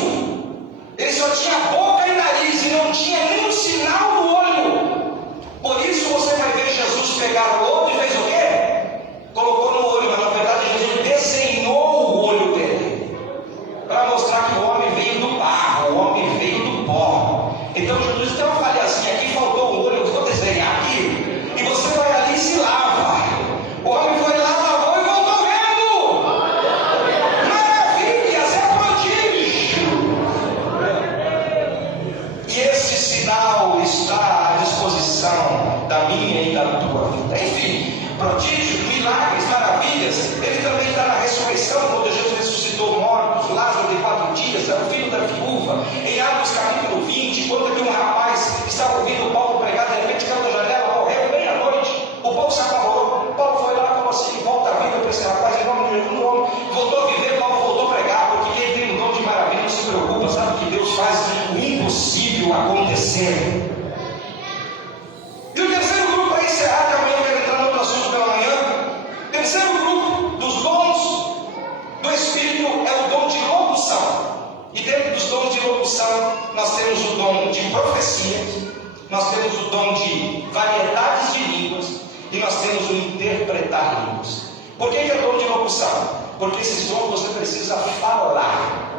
Ele só tinha boca e nariz e não tinha nenhum sinal no olho. Por isso você vai ver Jesus pegar o outro e fez o quê? Colocou no olho, mas na verdade Jesus desenhou o olho dele, para mostrar que o homem veio do barro, o homem veio do pó. Então Jesus tem uma falhazinha aqui, faltou o olho, eu vou desenhar aqui, e você vai ali e se lava. O homem foi lá, lavou e voltou vendo. Maravilhas, é prodígio. E esse sinal está à disposição da minha e da tua vida. Enfim, prodígio, milagres, maravilhas. Ele também está na ressurreição, quando Jesus ressuscitou mortos. Lázaro de 4 dias, era o filho da viúva. Em Atos capítulo 20, quando aqui um rapaz estava ouvindo Paulo pregar, de repente caiu da janela, morreu meia-noite. O povo se apavorou. Paulo foi lá e falou assim: volta a vida para esse rapaz, em nome de Jesus. O homem voltou a viver, Paulo voltou a pregar, porque quem tem um dom de maravilha não se preocupa, sabe que Deus faz o impossível acontecer. E o terceiro grupo, para encerrar, que amanhã eu quero entrar no outro assunto pela manhã. Terceiro grupo dos dons do Espírito é o dom de locução. E dentro dos dons de locução, nós temos o dom de profecia, nós temos o dom de variedades de línguas e nós temos o interpretar línguas. Por que é dom de locução? Porque esses dons você precisa falar.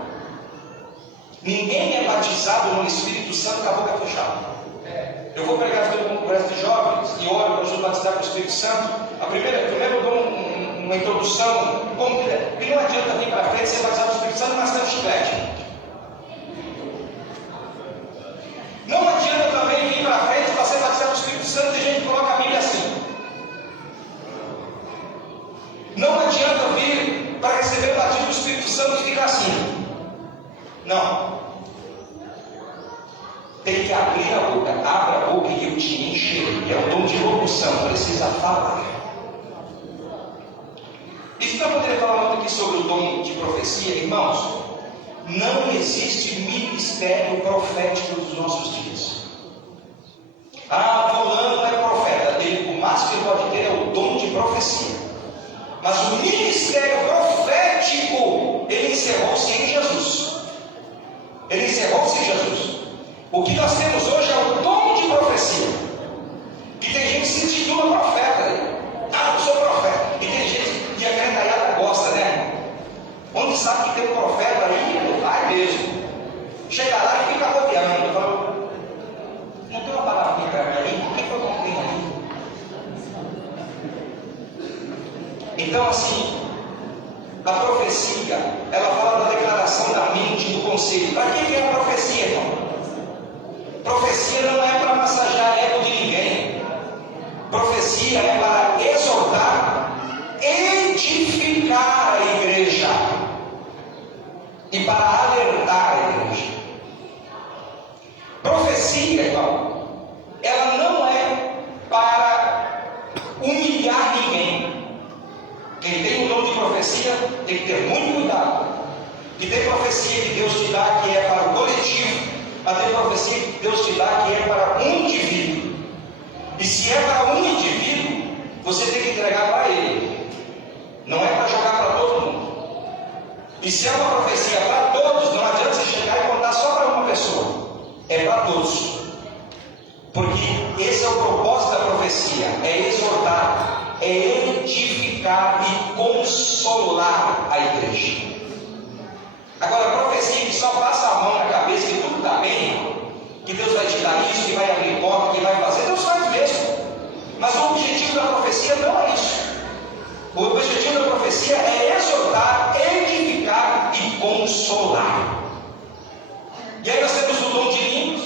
Ninguém é batizado no Espírito Santo com a boca fechada. Eu vou pregar aqui no congresso de jovens e oro para Jesus batizar com o Espírito Santo. Primeiro eu dou uma introdução, que não adianta vir para frente ser batizado com o Espírito Santo, mas tem um chiclete. Não adianta também vir para frente para ser batizado com o Espírito Santo e a gente coloca a Bíblia assim. Não adianta vir para receber o batismo do Espírito Santo e ficar assim. Não. Tem que abrir a boca. Abra a boca e eu te encherei. É o dom de locução. Precisa falar. E se não poderia falar muito aqui sobre o dom de profecia, irmãos, não existe ministério profético dos nossos dias. Fulano é profeta. O máximo que ele pode ter é o dom de profecia. Mas o ministério profético, ele encerrou-se em Jesus. Ele encerrou-se em Jesus. O que nós temos hoje é o dom de profecia. Que tem gente que se intitula profeta. Eu sou profeta. E tem gente que a grandaiada gosta, né? Onde sabe que tem um profeta aí, vai mesmo. Chega lá e fica rodeando. Fala: não tem uma palavrinha para mim aí? O que eu não tenho aí? Então, assim, A profecia, ela fala da declaração da mente, do conselho. Para que é a profecia, irmão? Profecia não é para massagear ego de ninguém. Profecia é para exortar, edificar a igreja e para alertar a igreja. Profecia, irmão, ela não é para humilhar ninguém. Quem tem o dom de profecia tem que ter muito cuidado. Que tem profecia que Deus te dá que é para o coletivo, mas tem profecia que Deus te dá que é para um indivíduo. E se é para um indivíduo, você tem que entregar para ele. Não é para jogar para todo mundo. E se é uma profecia para todos, não adianta você chegar e contar só para uma pessoa. É para todos. Porque esse é o propósito da profecia: é exortar, é edificar e consolar a igreja. Agora, a profecia que só passa a mão na cabeça que tudo está bem, que Deus vai te dar isso, que vai abrir porta, que vai fazer, Deus faz mesmo. Mas o objetivo da profecia não é isso. O objetivo da profecia é exortar, edificar e consolar. E aí nós temos o dom de línguas.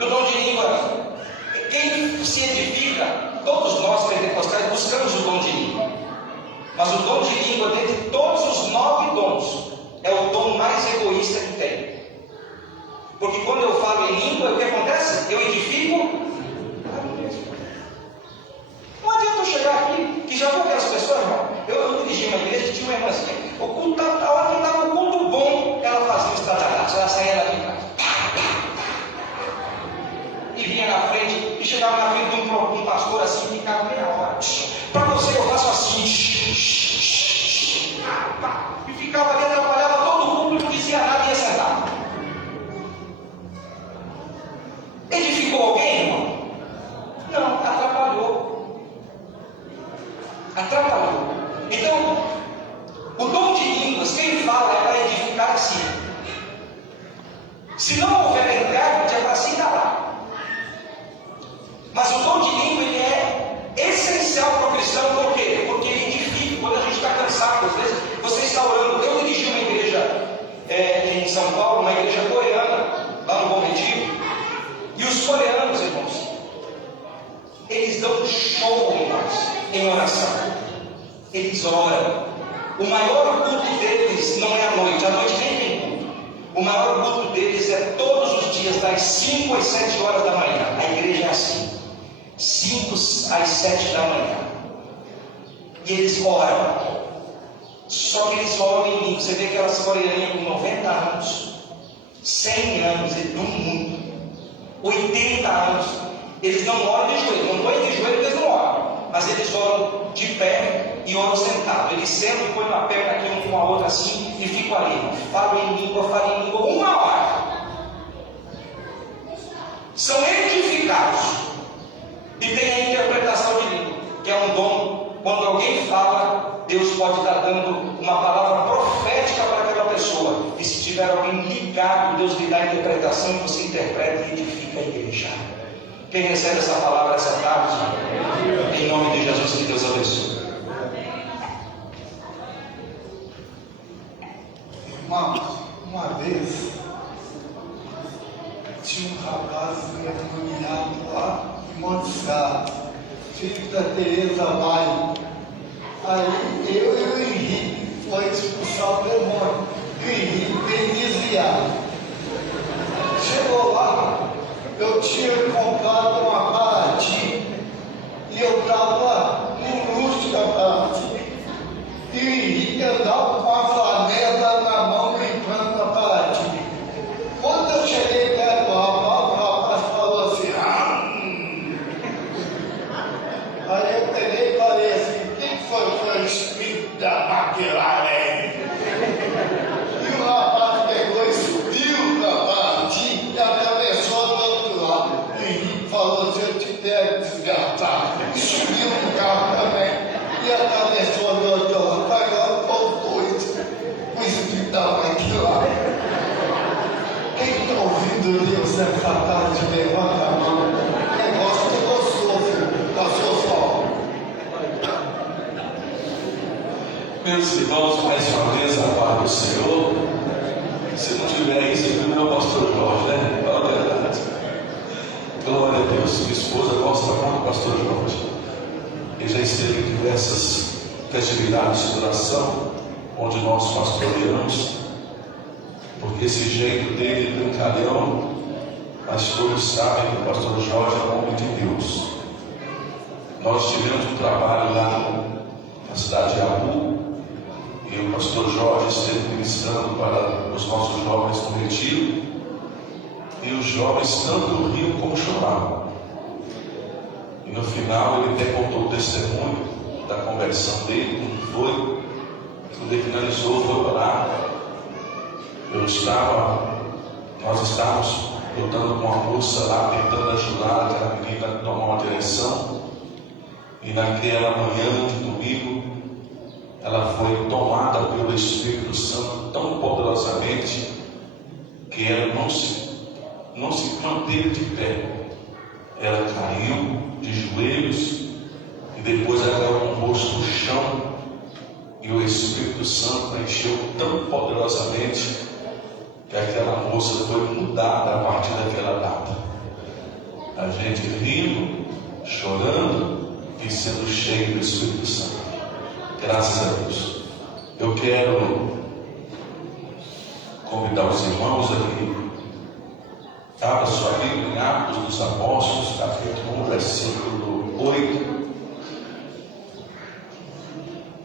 O dom de língua, quem se edifica, todos nós pentecostais buscamos o dom de língua. Mas o dom de língua, dentre todos os 9 dons, é o dom mais egoísta que tem. Porque quando eu falo em língua, o que acontece? Eu edifico. Não adianta eu chegar aqui, que já viu aquelas pessoas, irmão? Eu dirigi uma igreja, tinha uma irmã assim, o culto, a hora que estava o culto bom, ela fazia um estradalhaço, ela saía daqui de casa. E vinha na frente, e chegava na frente de um pastor assim, e ficava meia hora. Para você eu faço assim. E ficava ali, atrapalhava todo o culto, não dizia nada e ia sentar. Edificou alguém, irmão? Não, atrapalhou. Atrapalhou. Então, o dom de línguas, quem fala é para edificar a si. Se não houver intérprete, é para se calar. Mas o dom de língua ele é essencial para o cristão, por quê? Porque ele edifica. Quando a gente está cansado, às vezes você está orando. Eu dirigi uma igreja em São Paulo, uma igreja coreana, lá no Bom Retiro. E os coreanos, irmãos, eles dão um show, irmãos, em oração. Eles oram. O maior culto deles não é à noite nem tem culto. O maior culto deles é todos os dias, das 5 às 7 horas da manhã. A igreja é assim. 5 às 7 da manhã. E eles oram. Só que eles oram em mim. Você vê aquelas coreaninhas com 90 anos, 100 anos do mundo, 80 anos. Eles não oram de joelho. Não estou de joelho porque eles não oram. Mas eles oram de pé e oram sentado. Eles sentam e põem uma perna aqui, uma outra assim, e ficam ali. Falam em língua, 1 hora. São edificados. E tem a interpretação de língua, que é um dom. Quando alguém fala, Deus pode estar dando uma palavra profética para aquela pessoa. E se tiver alguém ligado, Deus lhe dá a interpretação e você interpreta e edifica a igreja. Quem recebe essa palavra essa tarde? Em nome de Jesus, que Deus abençoe. Irmãos, uma vez tinha um rapaz endemoniado lá em Monte Santo, filho da Tereza Maio. Aí eu e o Henrique foi expulsar o demônio. E o Henrique veio desviado. Chegou lá, eu tinha comprado uma Paraty e eu estava no luxo da Paraty. E o Henrique andava com a flanela na mão limpando a Paraty. Quando eu cheguei perto do rapaz, o rapaz falou assim, Aí eu peguei e falei assim, quem foi o espírito da McLaren? E o rapaz pegou e subiu para a Paraty e atravessou do outro lado. O Henrique falou, se eu te der desgastar, e subiu no carro também e atravessou do outro lado. Agora voltou o espírito da McLaren. Quem está ouvindo Deus nessa tarde, levanta a mão. Negócio que eu sofro, pastor Sol. Meus irmãos, mais uma vez, a paz do Senhor. Se não tiver isso, é o meu pastor Jorge, né? Fala a verdade. Glória a Deus. Minha esposa gosta muito do pastor Jorge. Ele já esteve em diversas festividades de oração, onde nós pastoreamos, porque esse jeito dele, brincalhão, mas todos sabem que o pastor Jorge é um homem de Deus. Nós tivemos um trabalho lá na cidade de Abu, e o pastor Jorge esteve ministrando para os nossos jovens no retiro, e os jovens tanto riam como choravam. E no final ele até contou o testemunho da conversão dele, como foi. Quando ele finalizou, foi orar. Nós estávamos lutando com uma moça lá, tentando ajudar aquela menina a tomar uma direção. E naquela manhã de domingo, ela foi tomada pelo Espírito Santo tão poderosamente que ela não se manteve de pé. Ela caiu de joelhos e depois ela caiu com o rosto no chão, e o Espírito Santo a encheu tão poderosamente que aquela moça foi mudada a partir daquela data. A gente rindo, chorando e sendo cheio do Espírito Santo. Graças a Deus. Eu quero convidar os irmãos aqui. Abra sua Bíblia em Atos dos Apóstolos, capítulo 1, versículo 8.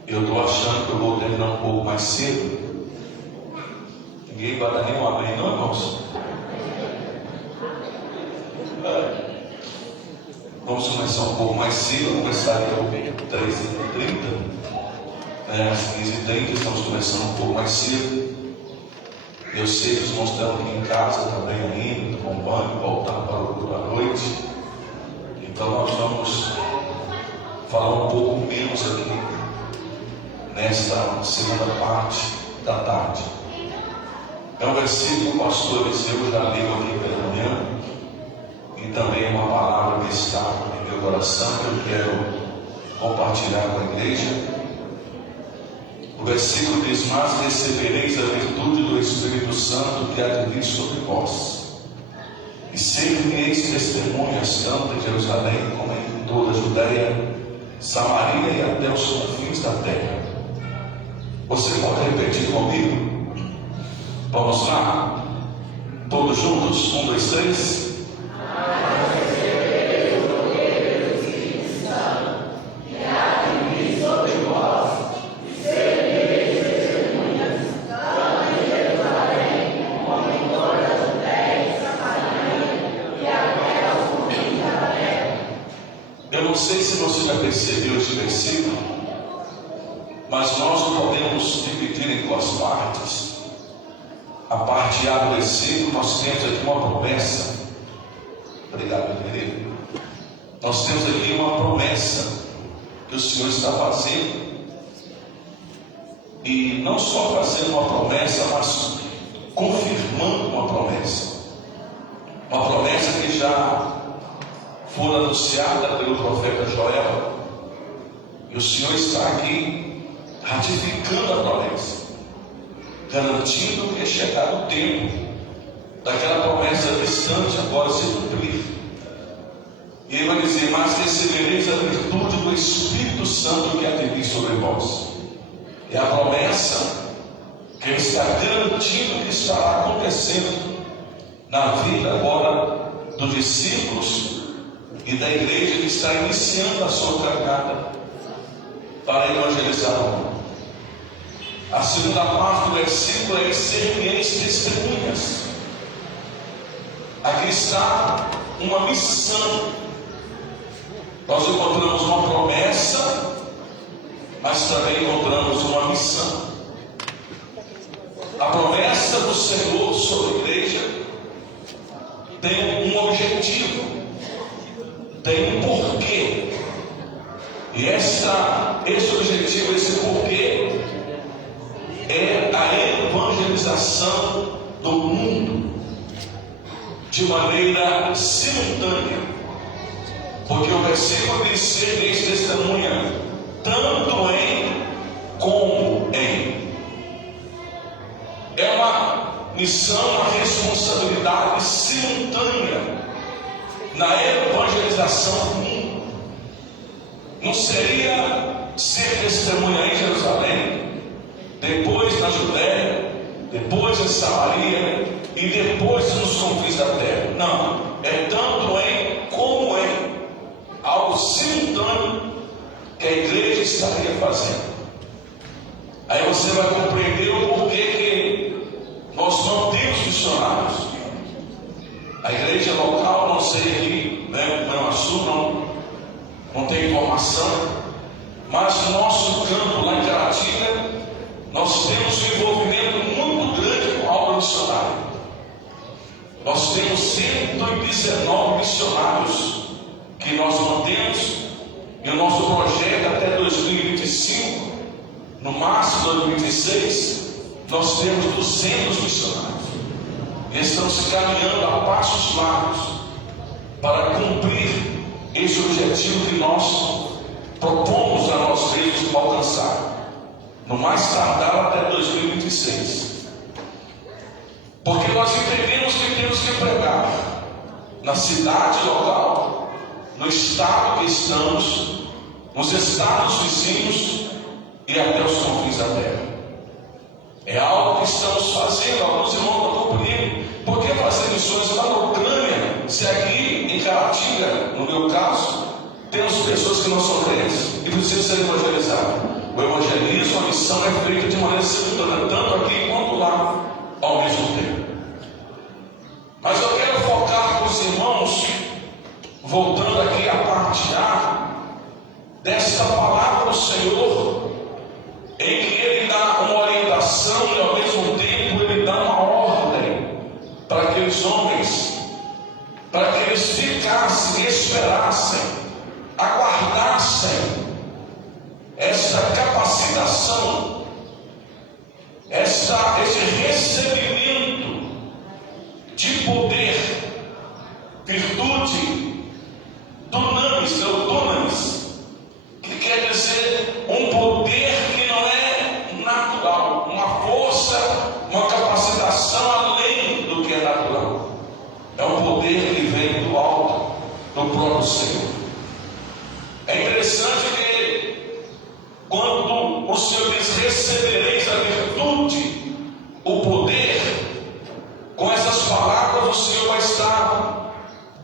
Eu estou achando que eu vou terminar um pouco mais cedo. Ninguém vai dar nenhum amém, não, irmãos? Vamos começar um pouco mais cedo. Vamos começar às 13h30. Às 15h30 estamos começando um pouco mais cedo. Eu sei que os irmãos estão aqui em casa também ainda, com banho, voltando para o culto à noite. Então nós vamos falar um pouco menos aqui nesta segunda parte da tarde. É um versículo que o pastor Eliseu já leu aqui pela manhã, e também uma palavra que está em meu coração que eu quero compartilhar com a igreja. O versículo diz: mas recebereis a virtude do Espírito Santo que há de vir sobre vós, e ser-me-eis testemunhas tanto em Jerusalém como em toda a Judeia, Samaria e até os confins da terra. Você pode repetir comigo? Vamos lá? Todos juntos? 1, 2, 3. Não sei se você já percebeu esse versículo, mas nós não podemos dividir em duas partes. A parte A do versículo, nós temos aqui uma promessa. Obrigado, querido. Nós temos aqui uma promessa que o Senhor está fazendo, e não só fazendo uma promessa, mas confirmando uma promessa. Uma promessa que já foi anunciada pelo profeta Joel, e o Senhor está aqui ratificando a promessa, garantindo que é chegado o tempo daquela promessa distante agora se cumprir. E ele vai dizer: mas recebereis a virtude do Espírito Santo que há de vir sobre vós. É a promessa que ele está garantindo que estará acontecendo na vida agora dos discípulos e da igreja que está iniciando a sua caminhada para evangelizar o mundo. A segunda parte do versículo é: ser-me-eis testemunhas. Aqui está uma missão. Nós encontramos uma promessa, mas também encontramos uma missão. A promessa do Senhor sobre a igreja tem um objetivo, tem um porquê. E esse objetivo, esse porquê, é a evangelização do mundo de maneira simultânea. Porque o versículo diz: ser testemunha tanto em como missão, uma responsabilidade simultânea na evangelização do mundo. Não seria ser testemunha em Jerusalém, depois na Judéia, depois em Samaria e depois nos confins da terra. Não, é tanto em como em, algo simultâneo que a igreja estaria fazendo. Aí você vai compreender o porquê que nós não temos missionários. A igreja local, não sei aqui, né, no Sul, não tem informação, mas no nosso campo lá em Caratinga, nós temos um envolvimento muito grande com a obra missionária. Nós temos 119 missionários que nós mantemos, e o nosso projeto até 2025, no máximo 2026, nós temos 200 missionários. E estamos caminhando a passos largos para cumprir esse objetivo que nós propomos a nós mesmos alcançar, no mais tardar até 2026. Porque nós entendemos que temos que pregar na cidade local, no estado que estamos, nos estados vizinhos e até os confins da terra. É algo que estamos fazendo. Alguns irmãos não compreendem. Por que fazer missões lá na Ucrânia, se aqui em Caratinga, no meu caso, temos pessoas que não são crentes e precisam ser evangelizadas? O evangelismo, a missão é feita de maneira simultânea, tanto aqui quanto lá, ao mesmo tempo. Mas eu quero focar com os irmãos, voltando aqui à parte A, desta palavra do Senhor, em que Ele dá uma orientação e ao mesmo tempo Ele dá uma ordem para aqueles homens, para que eles ficassem, esperassem, aguardassem esta capacitação, esse recebimento de poder, virtude, dunamis, que quer dizer um poder que não é natural, uma força, uma capacitação além do que é natural. É um poder que vem do alto, do próprio Senhor. É interessante que quando o Senhor diz: recebereis a virtude, o poder, com essas palavras o Senhor vai estar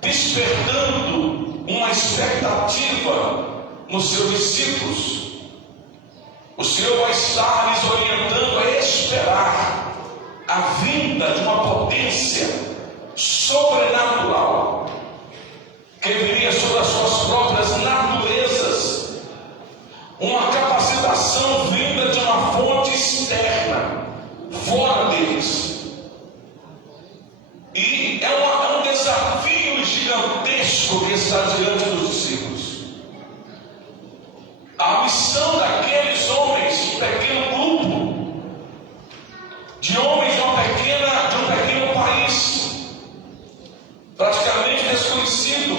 despertando uma expectativa nos seus discípulos. O Senhor vai estar lhes orientando a esperar a vinda de uma potência sobrenatural que viria sobre as suas próprias naturezas, uma capacitação vinda de uma fonte externa, fora deles. E é um desafio gigantesco que está diante dos discípulos. A missão daqueles homens, um pequeno grupo de homens de um pequeno país, praticamente desconhecido,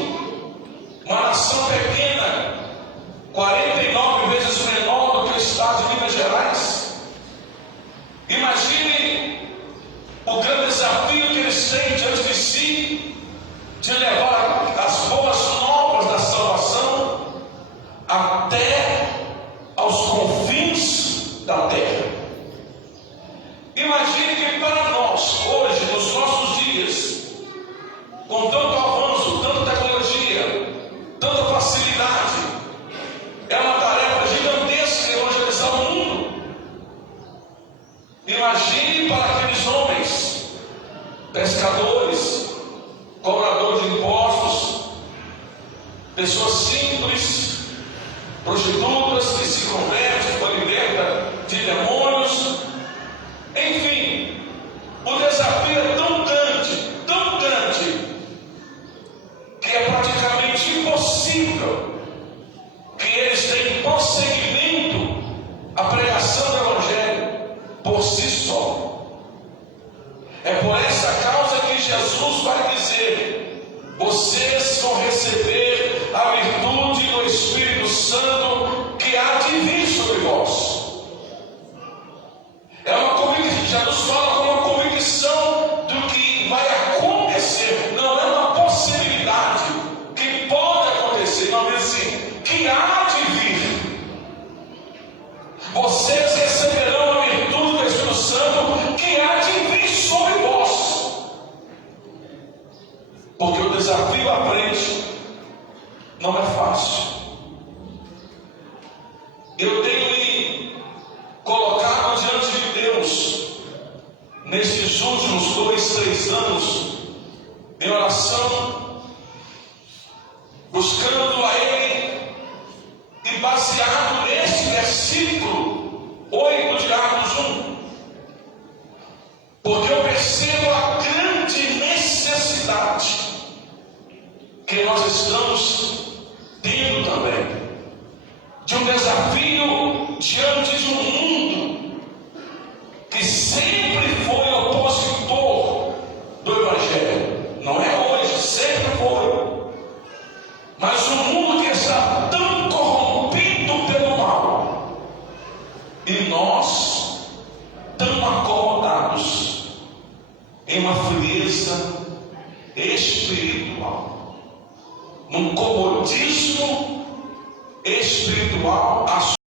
uma nação pequena, 49 vezes menor do que o estado de Minas Gerais. Imagine o grande desafio que eles têm diante de si, de levar as boas novas da salvação até aos confins da terra. Imagine que para nós, hoje, nos nossos dias, com tanto avanço, tanta tecnologia, tanta facilidade, é uma tarefa gigantesca evangelizar o mundo. Imagine para aqueles homens, pescadores, cobradores de impostos, pessoas simples, prostitutas que se convertem, foi liberta de demônios, enfim, o desafio é tão grande, que é praticamente impossível que eles tenham prosseguimento à pregação do Evangelho por si só. É por essa causa que Jesus vai dizer: vocês vão receber a virtude do Espírito Santo que há de vir sobre vós. É uma convicção, Jesus fala com uma convicção não é fácil. Eu tenho me colocado diante de Deus nesses últimos 2, 3 anos em oração, buscando a Ele e baseado nesse versículo 8 de Atos 1, porque eu percebo a grande necessidade que nós estamos tendo também de um desafio diante de um mundo que sempre foi opositor do Evangelho. Não é hoje, sempre foi. Mas um mundo que está tão corrompido pelo mal, e nós tão acomodados em uma frieza espiritual, num comodismo espiritual